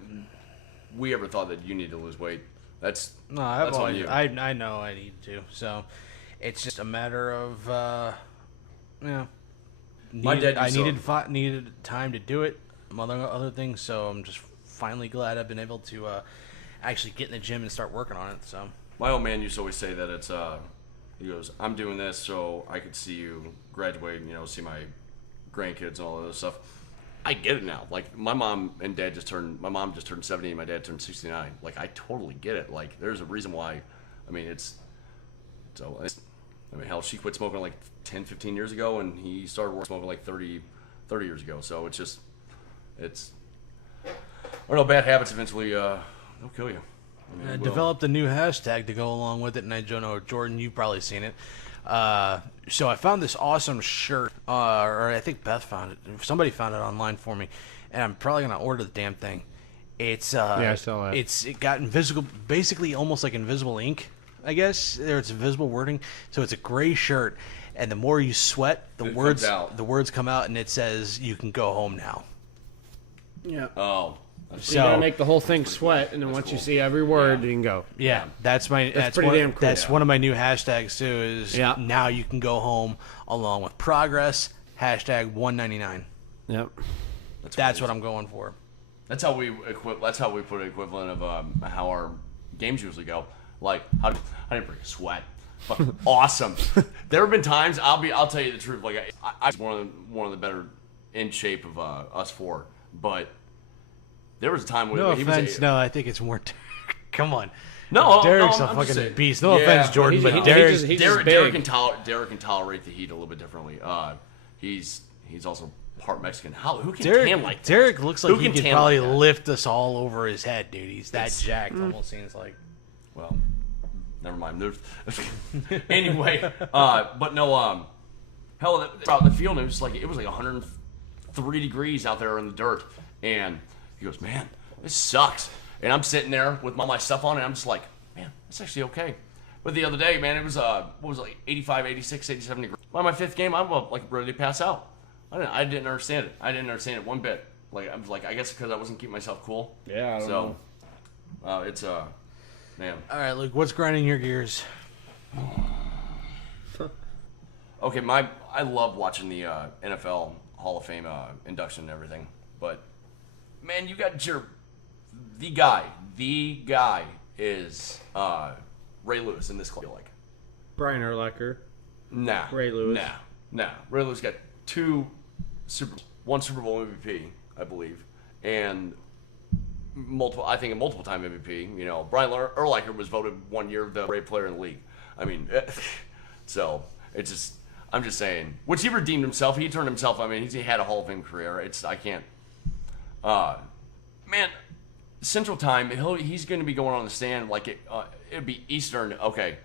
we ever thought that you need to lose weight. That's on you. I know I need to. So it's just a matter of My dad. Needed time to do it. Other things, so I'm just finally glad I've been able to actually get in the gym and start working on it. So my old man used to always say that it's he goes, I'm doing this so I could see you graduate and see my grandkids and all of this stuff. I get it now. Like my mom just turned 70 and my dad turned 69. Like I totally get it. Like there's a reason why. I mean hell, she quit smoking like 10, 15 years ago and he started smoking like 30 years ago. So it's just I don't know, bad habits eventually they'll kill you. I developed a new hashtag to go along with it, and I don't know, Jordan, you've probably seen it. So I found this awesome shirt, or I think Beth found it. Somebody found it online for me, and I'm probably gonna order the damn thing. It's I saw that. It got invisible, basically almost like invisible ink, I guess. It's invisible wording, so it's a gray shirt, and the more you sweat, the words come out, and it says you can go home now. Yeah. Oh. So you gotta make the whole thing sweat, and then once you see every word, you can go. Yeah, that's pretty damn cool. That's one of my new hashtags too. Is now you can go home along with progress. Hashtag 199. Yep. That's what I'm going for. That's how we put an equivalent of how our games usually go. Like how do you break a sweat? Fucking awesome. There have been times I'll tell you the truth. Like I was one of the better in shape of us four, but there was a time when no offense, no, I think it's more. Come on, Derek's a I'm fucking just saying. beast. No Yeah, offense, Jordan, he's- but he- Derek. he's just Derek big. can tolerate the heat a little bit differently. He's also part Mexican. Who can tan like that? Derek looks like Who he can could tan probably like that? lift us all over his head, dude. He's that jacked. Almost seems like. Well, never mind. Anyway, but no, hell, out in the field, it was like 103 degrees out there in the dirt, and he goes, "Man, this sucks." And I'm sitting there with all my stuff on, and I'm just like, "Man, it's actually okay." But the other day, man, it was what was it, like 85, 86, 87 degrees. By my fifth game, I'm like ready to pass out. I didn't understand it. I didn't understand it one bit. Like I was like, I guess because I wasn't keeping myself cool. Yeah, I don't know. It's man. All right, Luke, what's grinding your gears? Okay, I love watching the NFL Hall of Fame induction and everything, but man, you got the guy is Ray Lewis in this club. I feel like Brian Urlacher. nah, Ray Lewis. nah. Ray Lewis got one Super Bowl MVP, I believe, and multiple time MVP. You know, Brian Urlacher was voted one year the great player in the league. I mean, so it's just. I'm just saying, which he redeemed himself. He turned himself. I mean, he had a Hall of Fame career. I can't. Man, Central Time. He's going to be going on the stand like it'd be Eastern. Okay,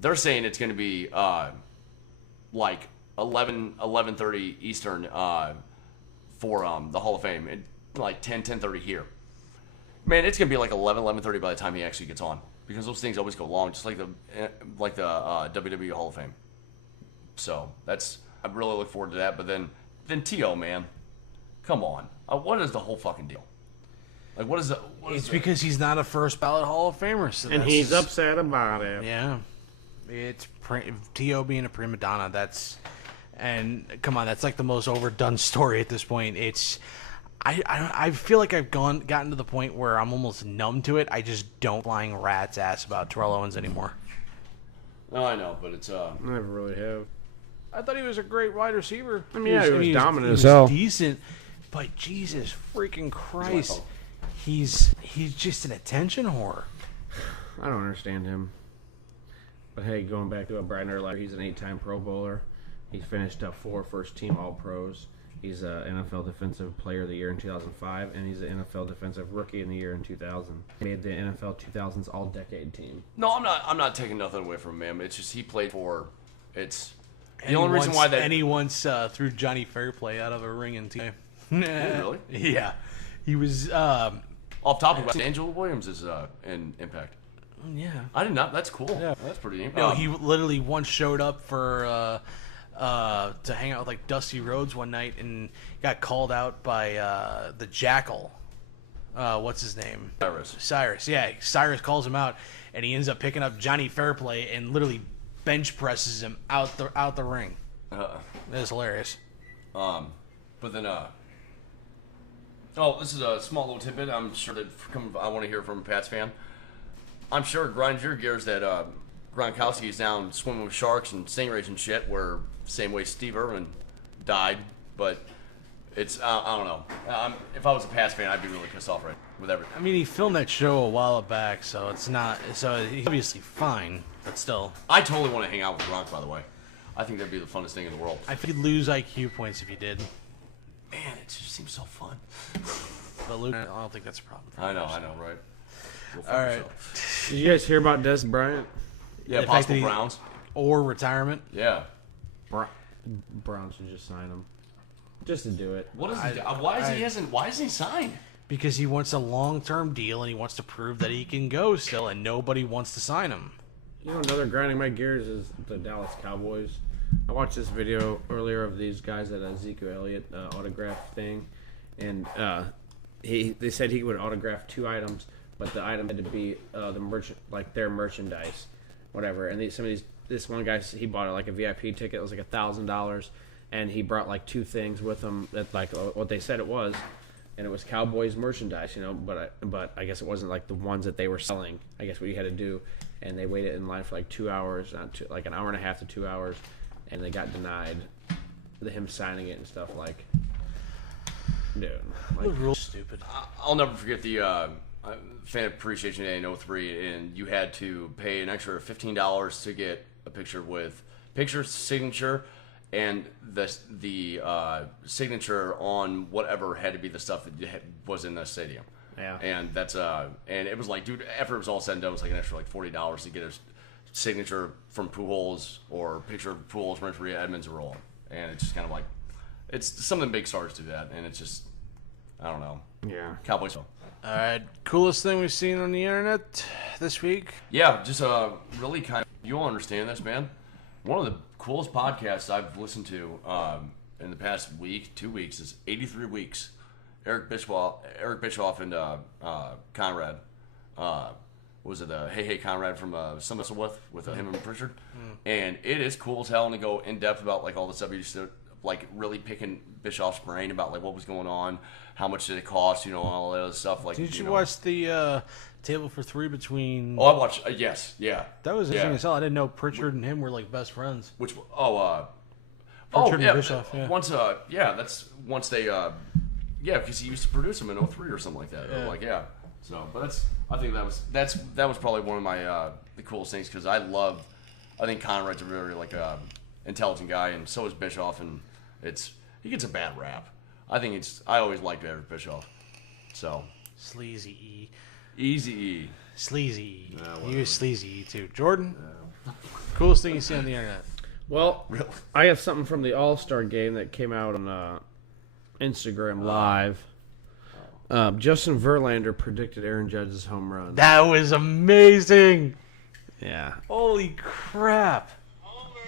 they're saying it's going to be like 11:30 Eastern for the Hall of Fame, and like 10:30 here. Man, it's going to be like 11:30 by the time he actually gets on, because those things always go long, just like the WWE Hall of Fame. So I really look forward to that. But then T.O., man, come on, what is the whole fucking deal? Like, what is the? It's because he's not a first ballot Hall of Famer, so And that's he's just- upset about it. Yeah, it's T.O. being a prima donna. And come on, that's like the most overdone story at this point. I feel like I've gotten to the point where I'm almost numb to it. I just don't flying rat's ass about Terrell Owens anymore. No, I know, but it's I never really have. I thought he was a great wide receiver. I mean, he was dominant he as was hell. decent, but Jesus freaking Christ, fault. he's just an attention whore. I don't understand him. But hey, going back to Brian Urlacher, he's an 8-time Pro Bowler. He finished up 4 first-team All-Pros. He's an NFL Defensive Player of the Year in 2005, and he's an NFL Defensive Rookie in the Year in 2000. He made the NFL 2000s All-Decade team. no. I'm not taking nothing away from him. It's just he played for. It's the only reason why that. And he once threw Johnny Fairplay out of a ring in team. Really? Yeah, he was. Off topic, about Angela Williams is in Impact. Yeah. I did not. That's cool. Yeah. That's pretty neat. No, he literally once showed up for to hang out with like Dusty Rhodes one night and got called out by the Jackal. What's his name? Cyrus. Yeah, Cyrus calls him out, and he ends up picking up Johnny Fairplay and literally bench presses him out the ring. It's hilarious. But then, this is a small little tidbit. I'm sure that I want to hear from a Pats fan. I'm sure it grinds your gears that Gronkowski is down swimming with sharks and stingrays and shit, where same way Steve Irwin died. But it's I don't know. If I was a Pats fan, I'd be really pissed off with everything. I mean, he filmed that show a while back, so it's not. So he's obviously fine, but still. I totally want to hang out with Gronk, by the way. I think that'd be the funnest thing in the world. I think you'd lose IQ points if you did. Man, it just seems so fun. But Luke, I don't think that's a problem. I know, right? All right. Did you guys hear about Des Bryant? Yeah, The fact that possible he- Browns. Or retirement. Yeah. Browns should just sign him. Just to do it. What is he? Why isn't he signed? Because he wants a long-term deal and he wants to prove that he can go still, and nobody wants to sign him. You know, another grinding my gears is the Dallas Cowboys. I watched this video earlier of these guys at Ezekiel Elliott autograph thing, and they said he would autograph 2 items, but the item had to be the merchant, like their merchandise, whatever. And this one guy, he bought like a VIP ticket. It was like $1,000, and he brought like 2 things with him that like what they said it was, and it was Cowboys merchandise, you know. But I guess it wasn't like the ones that they were selling. I guess what you had to do, and they waited in line for like 2 hours, like an hour and a half to 2 hours, and they got denied him signing it and stuff. Like, dude, like, Real stupid. I'll never forget the. Fan Appreciation Day in 03, and you had to pay an extra $15 to get a picture with picture, signature, and the signature on whatever had to be the stuff that was in the stadium. Yeah. And that's and it was like, dude, after it was all said and done, it was like an extra like $40 to get a signature from Pujols or a picture of Pujols, Renfree, Edmonds, or all. And it's just kind of like, it's something big stars do that, and it's just, I don't know. Yeah. Cowboys. All right, coolest thing we've seen on the internet this week? Yeah, just really kind of, you'll understand this, man. One of the coolest podcasts I've listened to in the past week, 2 weeks, is 83 Weeks. Eric Bischoff and Conrad. Was it Hey Conrad from Some with him and Pritchard? And it is cool as hell, and to go in depth about like all the stuff you used to, like really picking Bischoff's brain about like what was going on, how much did it cost, all that other stuff. Like, Did you watch the Table for Three between? Oh, I watched. Yes, yeah. That was interesting as hell. I didn't know Pritchard and him were like best friends. Which Pritchard yeah. and Bischoff. Yeah. Once that's once they because he used to produce them in 03 or something like that. Yeah. Like So, but I think that was probably one of my the coolest things, because I think Conrad's a very like intelligent guy, and so is Bischoff, and he gets a bad rap. I always liked Eric Bischoff. So Sleazy E. Easy E. Sleazy E. You Sleazy E too. Jordan? Coolest thing you see on the internet? Well, I have something from the All-Star game that came out on Instagram Live. Justin Verlander predicted Aaron Judge's home run. That was amazing. Yeah. Holy crap. Homer.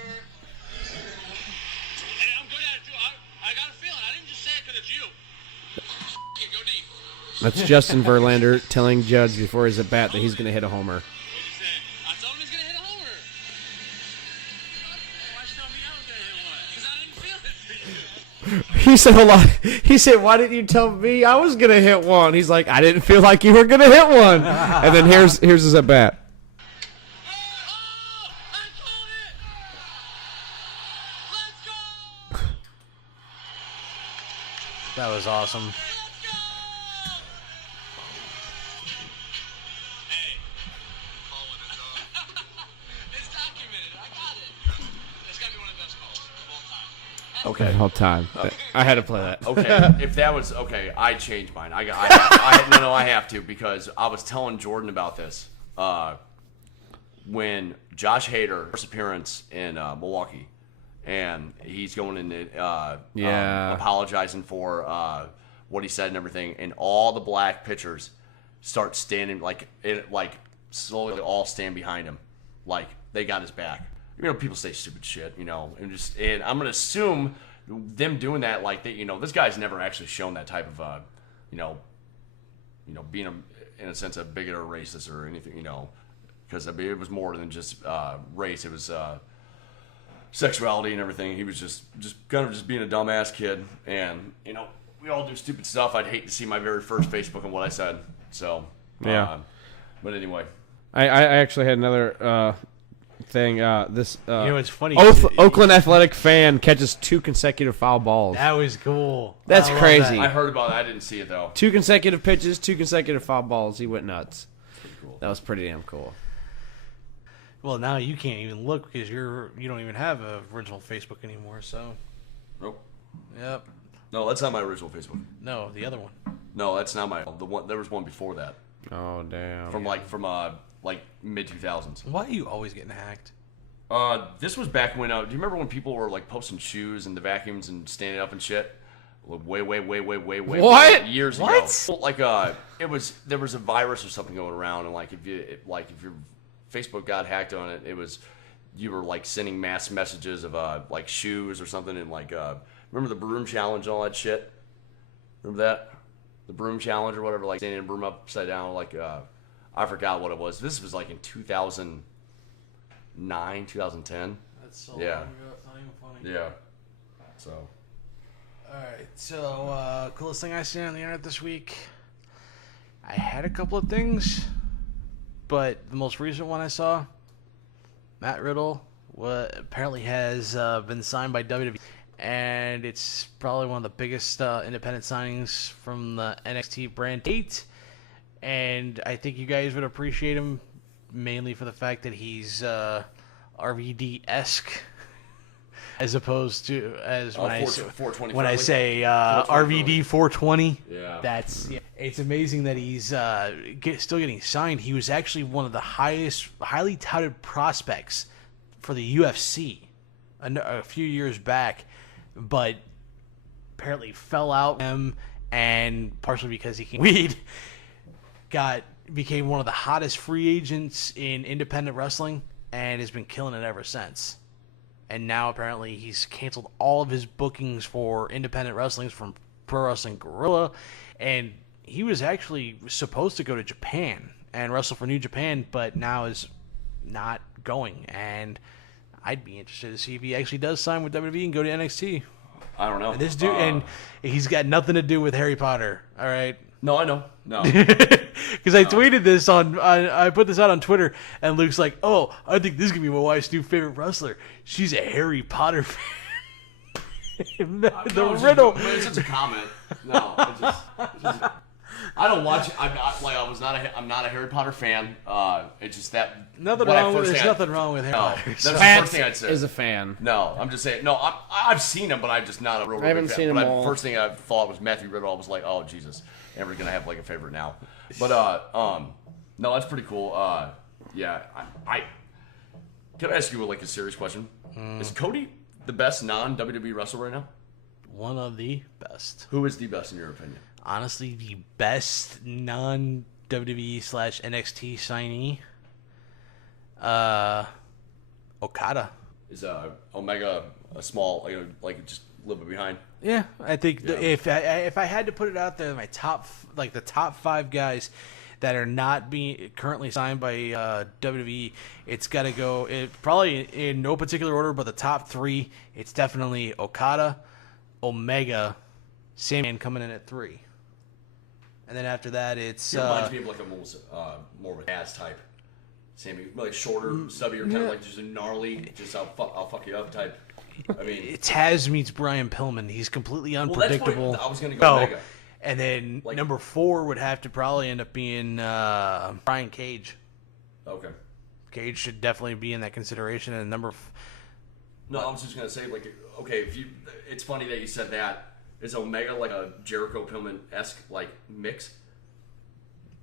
Hey, I'm good at it, too. I got a feeling. I didn't just say it because it's you. Go deep. That's Justin Verlander telling Judge before his at-bat that he's going to hit a homer. What'd you say? I told him he's going to hit a homer. Why'd you tell me I was going to hit one? Because I didn't feel it for you. He said a lot. He said, "Why didn't you tell me I was going to hit one?" He's like, "I didn't feel like you were going to hit one." And then here's his at-bat. Oh, I called it. Let's go. That was awesome. Let's go. Hey, calling it, dog. It's documented. I got it. It's got to be one of the best calls of all time. Okay. The whole time. I had to play that. Okay, if that was okay, I changed mine. I have to, because I was telling Jordan about this when Josh Hader first appearance in Milwaukee, and he's going in apologizing for what he said and everything, and all the black pitchers start standing slowly all stand behind him, like they got his back. People say stupid shit, and I'm gonna assume them doing that, like this guy's never actually shown that type of being in a sense a bigot or racist or anything, because it was more than just race. It was sexuality and everything. He was just kind of just being a dumbass kid, and we all do stupid stuff. I'd hate to see my very first Facebook and what I said. So Yeah. But anyway, I actually had another thing. This It's funny. Oakland Athletic fan catches 2 consecutive foul balls. That was cool. That's I love crazy. I heard about it. I didn't see it though. 2 consecutive pitches, 2 consecutive foul balls. He went nuts. Cool. That was pretty damn cool. Well, now you can't even look because you don't even have a original Facebook anymore. So, Nope. yep. No, that's not my original Facebook. No, the other one. No, that's not the one. There was one before that Oh damn. from mid 2000s. Why are you always getting hacked? This was back when. Do you remember when people were like posting shoes and the vacuums and standing up and shit? Way What? years What? ago. Like there was a virus or something going around, and if your Facebook got hacked on it, you were like sending mass messages of like shoes or something, and remember the broom challenge and all that shit? Remember that? The broom challenge or whatever, like standing a broom upside down, I forgot what it was. This was like in 2009, 2010. That's so Yeah. long ago. It's not even funny. Yeah. So. All right. So, coolest thing I seen on the internet this week. I had a couple of things, but the most recent one I saw, Matt Riddle, apparently has been signed by WWE, and it's probably one of the biggest independent signings from the NXT brand. and I think you guys would appreciate him mainly for the fact that he's RVD-esque. As opposed to when I say RVD 420, it's amazing that he's still getting signed. He was actually one of the highly touted prospects for the UFC a few years back, but apparently fell out him, and partially because he can weed, became one of the hottest free agents in independent wrestling, and has been killing it ever since. And now apparently he's canceled all of his bookings for independent wrestlings from Pro Wrestling Guerrilla. And he was actually supposed to go to Japan and wrestle for New Japan, but now is not going. And I'd be interested to see if he actually does sign with WWE and go to NXT. I don't know. And this dude, and he's got nothing to do with Harry Potter, all right? No, I know. No. Because I tweeted this I put this out on Twitter, and Luke's like, "Oh, I think this could be my wife's new favorite wrestler. She's a Harry Potter fan." the riddle. It's just a comment. No, it's just I don't watch. I'm not a Harry Potter fan. It's just that. There's nothing wrong with Harry Potter. That's the first thing I'd say. Is a fan. No, I'm just saying. No, I've seen him, but I'm just not a real. I haven't big fan. seen him all. First thing I thought was Matthew Riddle. I was like, oh Jesus, Amber's gonna have like a favorite now. But no, that's pretty cool. Yeah, I can I ask you like a serious question? Is Cody the best non-WWE wrestler right now? One of the best. Who is the best in your opinion? Honestly, the best non-WWE / NXT signee, Okada. Is Omega a small like just a little bit behind? Yeah, I think if I had to put it out there, my top the top 5 guys that are not being currently signed by WWE, it's got to go. Probably in no particular order, but the top 3, it's definitely Okada, Omega, Sami coming in at 3. And then after that, it's... He reminds me of like a more of an ass type. Sammy, like shorter, stubbier, kind of like just a gnarly, just I'll fuck you up type. I mean... Taz meets Brian Pillman. He's completely unpredictable. I was going to go Omega. And then number 4 would have to probably end up being Brian Cage. Okay. Cage should definitely be in that consideration. And No, I was just going to say, like, okay, it's funny that you said that. Is Omega like a Jericho Pillman-esque like mix?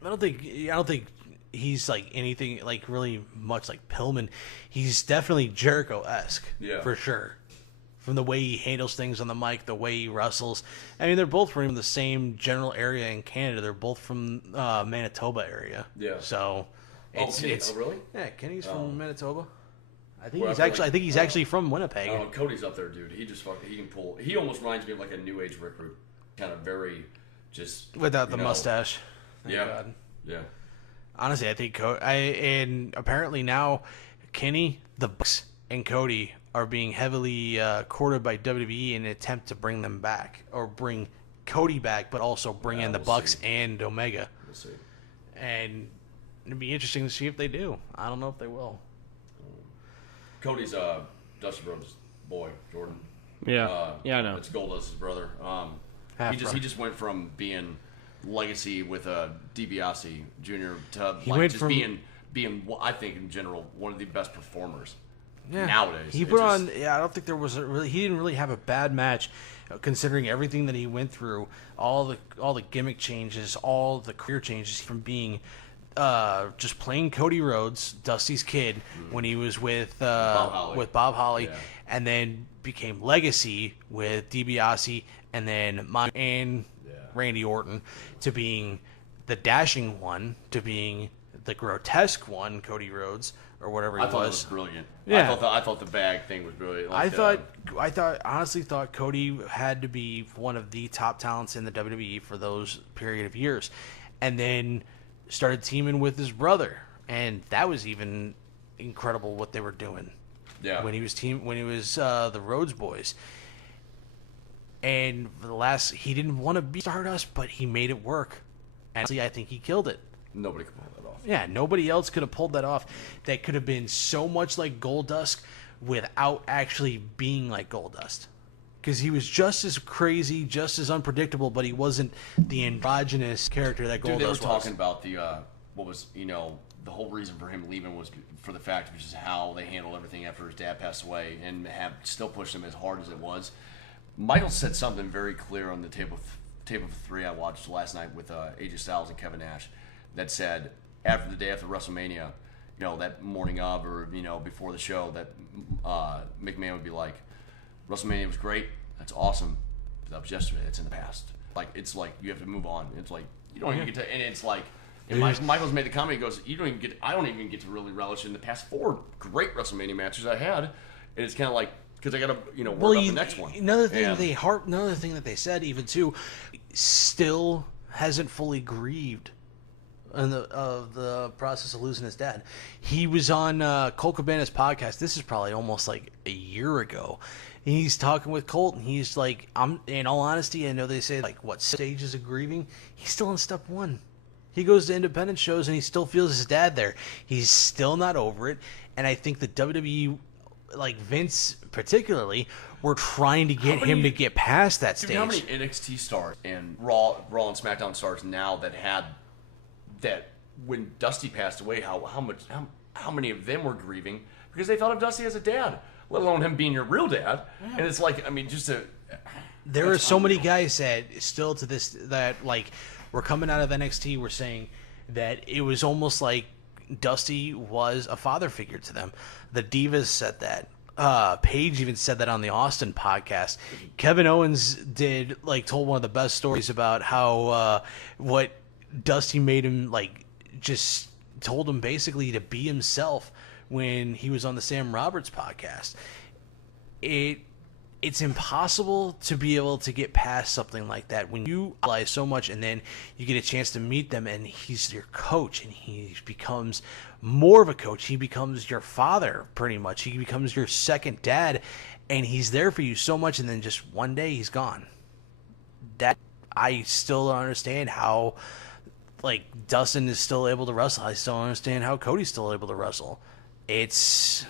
I don't think he's like anything like really much like Pillman. He's definitely Jericho-esque, for sure. From the way he handles things on the mic, the way he wrestles. I mean, they're both from the same general area in Canada. They're both from Manitoba area. Yeah. So it's really? Yeah, Kenny's from Manitoba. I think Well, he's actually from Winnipeg. Oh, Cody's up there, dude. He can pull. He almost reminds me of like a new age recruit, kind of very, just without the mustache. Yeah, God. Yeah. Honestly, I think and apparently now Kenny, the Bucks, and Cody are being heavily courted by WWE in an attempt to bring them back, or bring Cody back, but also bring in the Bucks and Omega. We'll see. And it'd be interesting to see if they do. I don't know if they will. Cody's Dusty Rhodes' boy, Jordan. Yeah, I know. It's Goldust's brother. He just went from being legacy with DiBiase Jr. to like just being I think in general one of the best performers nowadays. He put on. Yeah, I don't think there was he didn't really have a bad match, considering everything that he went through, all the gimmick changes, all the career changes from being. Just playing Cody Rhodes, Dusty's kid, when he was with Bob Holly, and then became Legacy with DiBiase, and then Randy Orton, to being the dashing one, to being the grotesque one, Cody Rhodes, or whatever he was. I thought it was brilliant. Yeah. I thought the bag thing was brilliant. Like, I honestly thought Cody had to be one of the top talents in the WWE for those period of years, and then started teaming with his brother, and that was even incredible what they were doing. Yeah. When he was the Rhodes Boys, and he didn't want to be Stardust, but he made it work. And honestly, I think he killed it. Nobody could pull that off. Yeah, nobody else could have pulled that off. That could have been so much like Goldust without actually being like Goldust. because he was just as crazy, just as unpredictable, but he wasn't the androgynous character that Goldust was. Dude, they were talking about the what was the whole reason for him leaving was for the fact of just how they handled everything after his dad passed away and have still pushed him as hard as it was. Michael said something very clear on the tape of 3 I watched last night with AJ Styles and Kevin Nash that said after the day after WrestleMania, that morning of or before the show, that McMahon would be like, WrestleMania was great, that's awesome, but that was yesterday, it's in the past. Like, it's like you have to move on. It's like you don't even get to, and it's like. And Michael's made the comment. He goes, I don't even get to really relish in the past 4 great WrestleMania matches I had, and it's kind of like because I got to work up the next one. Another thing that they said even too, still hasn't fully grieved of the process of losing his dad. He was on Colt Cabana's podcast. This is probably almost like a year ago. And he's talking with Colt, and he's like, in all honesty, I know they say like what stages of grieving. He's still in step 1. He goes to independent shows and he still feels his dad there. He's still not over it. And I think the WWE, like Vince particularly, were trying to get him to get past that stage. How many NXT stars and Raw and SmackDown stars now that had that when Dusty passed away? How many of them were grieving because they thought of Dusty as a dad, let alone him being your real dad? Yeah. And it's like, I mean, there are so many guys that still to this that like. We're coming out of NXT, we're saying that it was almost like Dusty was a father figure to them. The Divas said that. Paige even said that on the Austin podcast. Kevin Owens told one of the best stories about how what Dusty made him, just told him basically to be himself when he was on the Sam Roberts podcast. It's impossible to be able to get past something like that when you realize so much and then you get a chance to meet them and he's your coach and he becomes more of a coach. He becomes your father pretty much. He becomes your second dad and he's there for you so much and then just one day he's gone. That I still don't understand how Dustin is still able to wrestle. I still don't understand how Cody's still able to wrestle. It's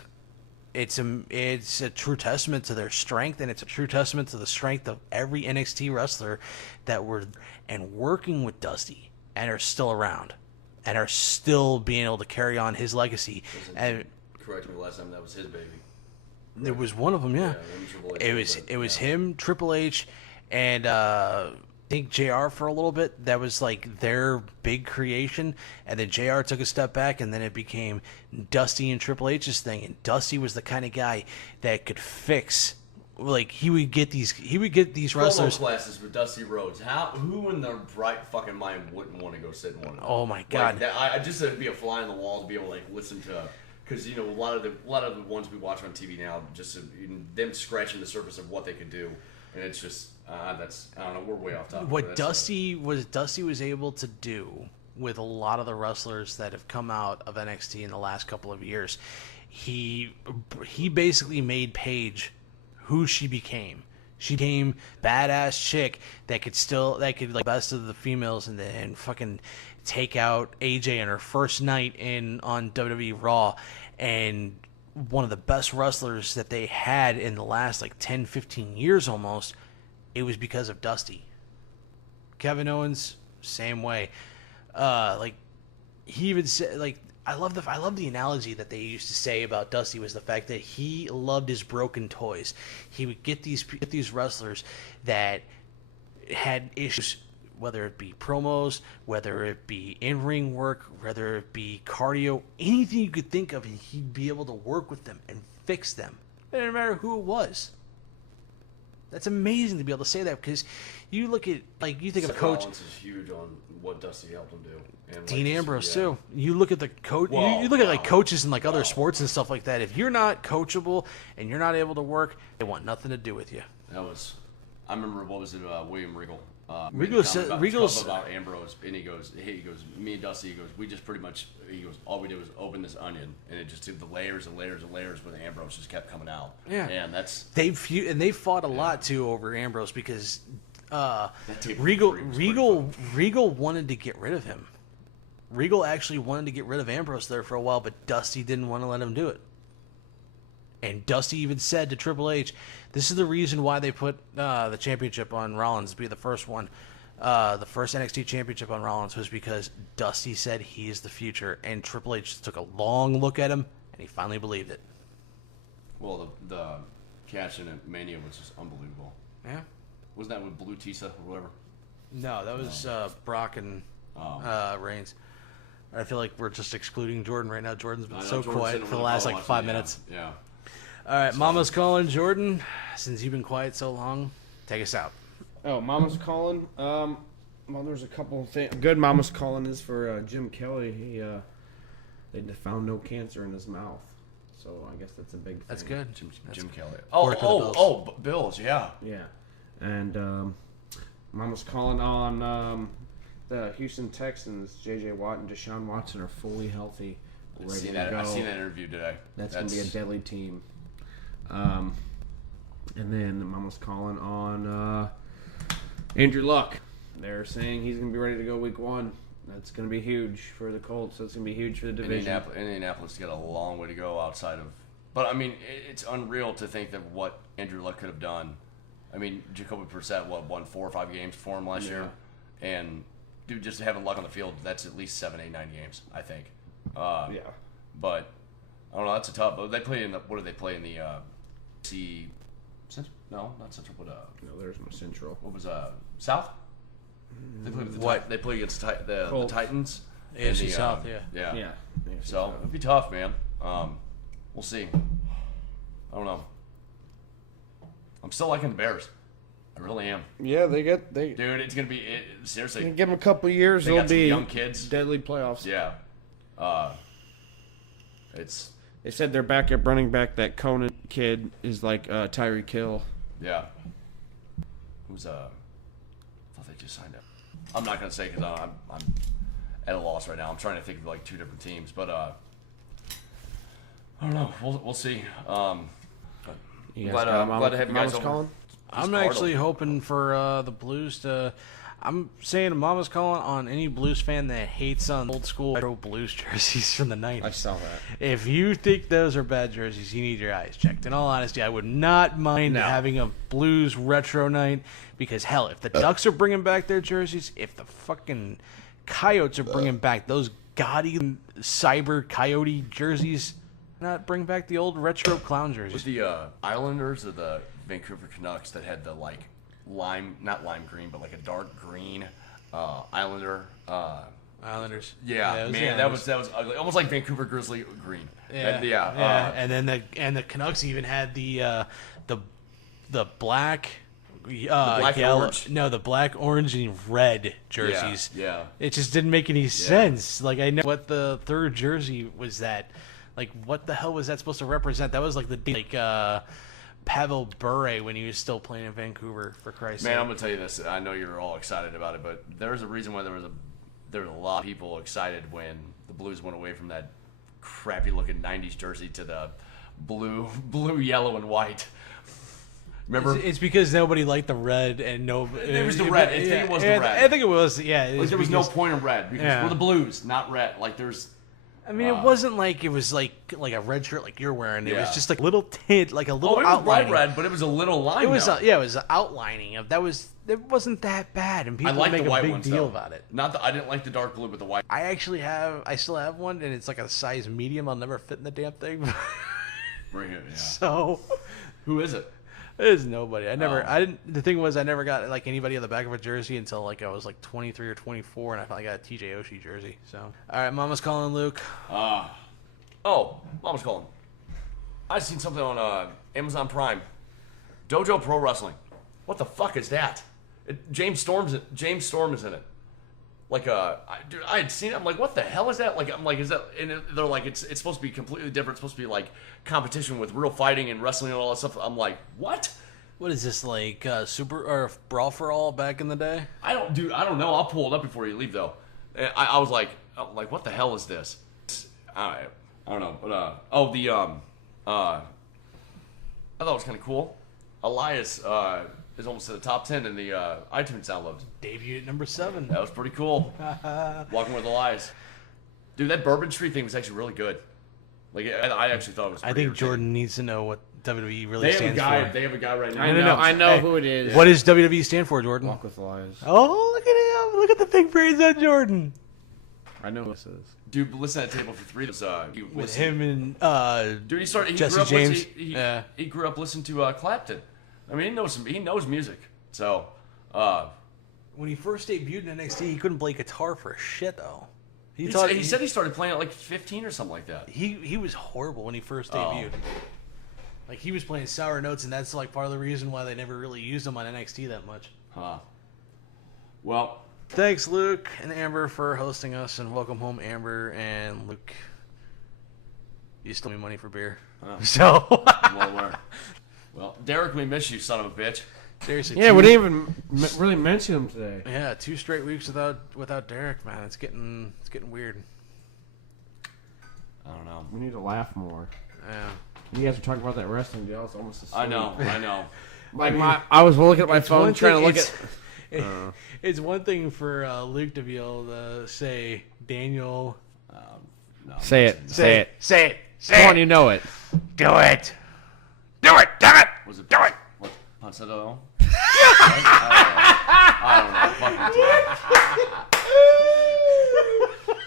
a true testament to their strength, and it's a true testament to the strength of every NXT wrestler that were and working with Dusty and are still around and are still being able to carry on his legacy. And correct me the last time that was his baby. There was one of them, yeah. It was him, Triple H, and I think JR for a little bit. That was their big creation, and then JR took a step back, and then it became Dusty and Triple H's thing. And Dusty was the kind of guy that could fix. He would get these wrestlers. Promo classes with Dusty Rhodes. Who in their bright fucking mind wouldn't want to go sit in one of them? Oh my god! I just to be a fly on the wall to be able to listen to. Because a lot of the ones we watch on TV now, just them scratching the surface of what they could do, and it's just I don't know, we're way off topic. What Dusty was able to do with a lot of the wrestlers that have come out of NXT in the last couple of years, he basically made Paige who she became. She became badass chick that could best of the females and then fucking take out AJ in her first night on WWE Raw, and one of the best wrestlers that they had in the last 10, 15 years almost. It was because of Dusty. Kevin Owens, same way. He even said, I love the analogy that they used to say about Dusty was the fact that he loved his broken toys. He would get these wrestlers that had issues, whether it be promos, whether it be in-ring work, whether it be cardio, anything you could think of, and he'd be able to work with them and fix them. It didn't matter who it was. That's amazing to be able to say that, because you look at, you think of a coach. Rollins is huge on what Dusty helped him do. And Dean Ambrose too. You look at the coach. You look at coaches in other sports and stuff like that. If you're not coachable and you're not able to work, they want nothing to do with you. I remember, what was it? William Regal. Regal's about Ambrose, and he goes, me and Dusty, we just pretty much, all we did was open this onion, and it just did the layers and layers and layers, but Ambrose just kept coming out. Yeah, and they fought a lot too over Ambrose because Regal wanted to get rid of him. Regal actually wanted to get rid of Ambrose there for a while, but Dusty didn't want to let him do it. And Dusty even said to Triple H, this is the reason why they put the championship on Rollins to be the first one. The first NXT championship on Rollins was because Dusty said he is the future. And Triple H took a long look at him, and he finally believed it. Well, the catch in Mania was just unbelievable. Yeah. Wasn't that with Blue Tisa or whatever? No, that was Brock and Reigns. I feel like we're just excluding Jordan right now. Jordan's been so quiet for the last like 5 minutes. Yeah. All right, Mama's calling. Jordan, since you've been quiet so long, take us out. Oh, Mama's calling. Well, there's a couple of things. Good Mama's calling is for Jim Kelly. They found no cancer in his mouth, so I guess that's a big thing. That's good. Jim Kelly. Bills, yeah. Yeah, and Mama's calling on the Houston Texans. J.J. Watt and Deshaun Watson are fully healthy, ready to go. I've seen that interview today. That's going to be a deadly team. And then Mama's calling on Andrew Luck. They're saying he's going to be ready to go week 1. That's going to be huge for the Colts. That's going to be huge for the division. Indianapolis got a long way to go outside of. But I mean, it's unreal to think that what Andrew Luck could have done. I mean, Jacoby Brissett won 4 or 5 games for him last year, and dude, just having Luck on the field, that's at least 7, 8, 9 games, I think. Yeah. But I don't know. That's a tough. They play in the. What do they play in the? Central? No, not Central. But No, there's no Central. what was South? They play with the They play against the Colts. Titans. AFC and the, South, Yeah. Yeah. So it'd be tough, man. We'll see. I don't know. I'm still liking the Bears. I really am. Yeah, they Dude, it's gonna be seriously. give them a couple years. They They'll got some be young kids. deadly playoffs. Yeah. It's They said their backup running back, that Conan kid, is like Tyreek Hill. yeah. Who's I thought they just signed up. I'm not gonna say because I'm at a loss right now. I'm trying to think of like 2 different teams, but I don't know. We'll see. I'm glad to have you guys over. calling. I'm actually hoping for the Blues to. I'm saying Mama's calling on any Blues fan that hates on old school retro Blues jerseys from the 90s. I saw that. If you think those are bad jerseys, you need your eyes checked. In all honesty, I would not mind having a Blues retro night because, hell, if the Ducks are bringing back their jerseys, if the fucking Coyotes are bringing back those gaudy cyber coyote jerseys, not bring back the old retro clown jerseys. Was the Islanders or the Vancouver Canucks that had the like not lime green, but like a dark green Islander? Islanders. Yeah, man, that was ugly. Almost like Vancouver Grizzly green. Yeah. And then the Canucks even had the black. black yellow, orange? No, the black, orange, and red jerseys. Yeah. It just didn't make any sense. Like, I know what the third jersey was that. Like, what the hell was that supposed to represent? That was like Pavel Bure when he was still playing in Vancouver, for Christ's sake. Man, I'm gonna tell you this. I know you're all excited about it, but there's a reason why there was a lot of people excited when the Blues went away from that crappy looking '90s jersey to the blue, yellow, and white. Remember? It's because nobody liked the red and no. It was the red. I think it was the red. I think it was. Yeah. Like, there was no point in red because we're the Blues, not red. Like there's. I mean, it wasn't like it was like a red shirt like you're wearing. It was Yeah. just like a little tint, like a little Oh, it was outlining. bright red, but it was a little line. It was though. it was outlining of that was. It wasn't that bad, and I people like make the white a big ones, deal though. about it. I didn't like the dark blue, but the white. I still have one, and it's like a size medium. I'll never fit in the damn thing. Bring it, yeah. So, Who is it? there's nobody. I didn't. The thing was, I never got like anybody on the back of a jersey until like I was like 23 or 24, and I finally got a TJ Oshie jersey. So, all right, Mama's calling Luke. Oh, Mama's calling. I seen something on Amazon Prime. Dojo Pro Wrestling. What the fuck is that? James Storm is in it. Like dude, I had seen it. I'm like, what the hell is that? Like, I'm like, is that? And they're like, it's supposed to be completely different. It's supposed to be like competition with real fighting and wrestling and all that stuff. I'm like, what? What is this like? Super or Brawl for All back in the day? I don't know. I'll pull it up before you leave though. And I was like, what the hell is this? I don't know. But I thought it was kind of cool. Elias is almost to the top 10 in the iTunes downloads. Debut at number 7. That was pretty cool. Walking with Elias. Dude, that Bourbon Street thing was actually really good. Like I actually thought it was. I pretty think Jordan needs to know what WWE really They have a stands guy. for. They have a guy right now. I know who it is. What does WWE stand for, Jordan? Walk with lies. Oh, look at him! Look at the big brains on Jordan. I know who this is. Dude, listen at Table for Three. With him and Dude, he started. He Jesse grew up James. He grew up listening to Clapton. I mean, he knows music. So, when he first debuted in NXT, he couldn't play guitar for shit though. he said he started playing at like 15 or something like that. He was horrible when he first debuted. Like he was playing sour notes, and that's like part of the reason why they never really used him on NXT that much. Huh. Well, Thanks, Luke and Amber, for hosting us, and welcome home, Amber and Luke. You still owe me money for beer. So, well, Derek, we miss you, son of a bitch. seriously. Yeah, we didn't even really mention him today. Yeah, 2 straight weeks without Derek, man. It's getting weird. I don't know. We need to laugh more. Yeah. You guys are talking about that wrestling deal. It's almost asleep. I know. Like I was looking at my phone one trying to thing- look at. It's one thing for Luke to be able to say Daniel. No. Say it. Say it. Say it. Come on, you know it. Do it. Do it. Damn it. Was it? Do it. What? Poncedo? I don't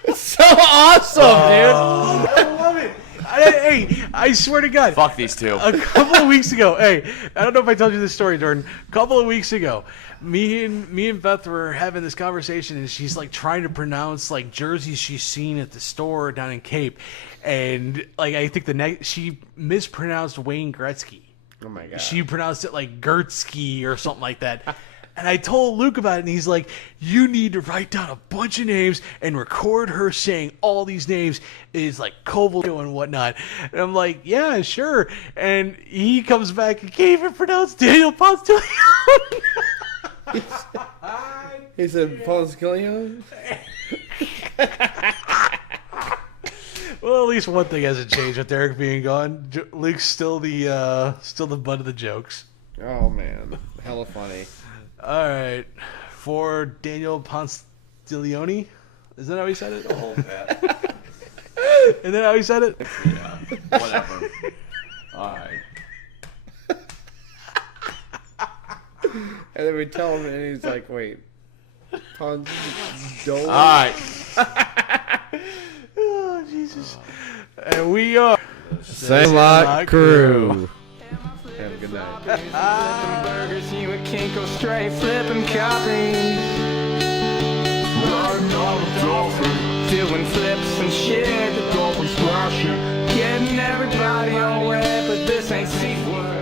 know. So awesome, dude. I love it. Hey, I swear to God. Fuck these two. A couple of weeks ago, hey, I don't know if I told you this story, Jordan. A couple of weeks ago, me and Beth were having this conversation, and she's like trying to pronounce like jerseys she's seen at the store down in Cape, and like I think she mispronounced Wayne Gretzky. Oh my god. She pronounced it like Gertzky or something like that. And I told Luke about it, and he's like, you need to write down a bunch of names and record her saying all these names is like Kovalevich and whatnot. And I'm like, yeah, sure. And he comes back and can't even pronounce Daniel Ponce de Leon. He said Ponce de Leon. Well, at least one thing hasn't changed with Derek being gone. Luke's still the butt of the jokes. Oh man, hella funny. All right, for Daniel Ponce de Leon, is that how he said it? Oh, that. Isn't that how he said it? Yeah. Whatever. All right. And then we tell him, and he's like, "Wait, Ponce de All right. Oh, Jesus. And we are Sandlot Crew. Have a good night. Flipping burgers, you can't go straight, flipping copies. Doing flips and shit. Getting everybody on web, but this ain't C word.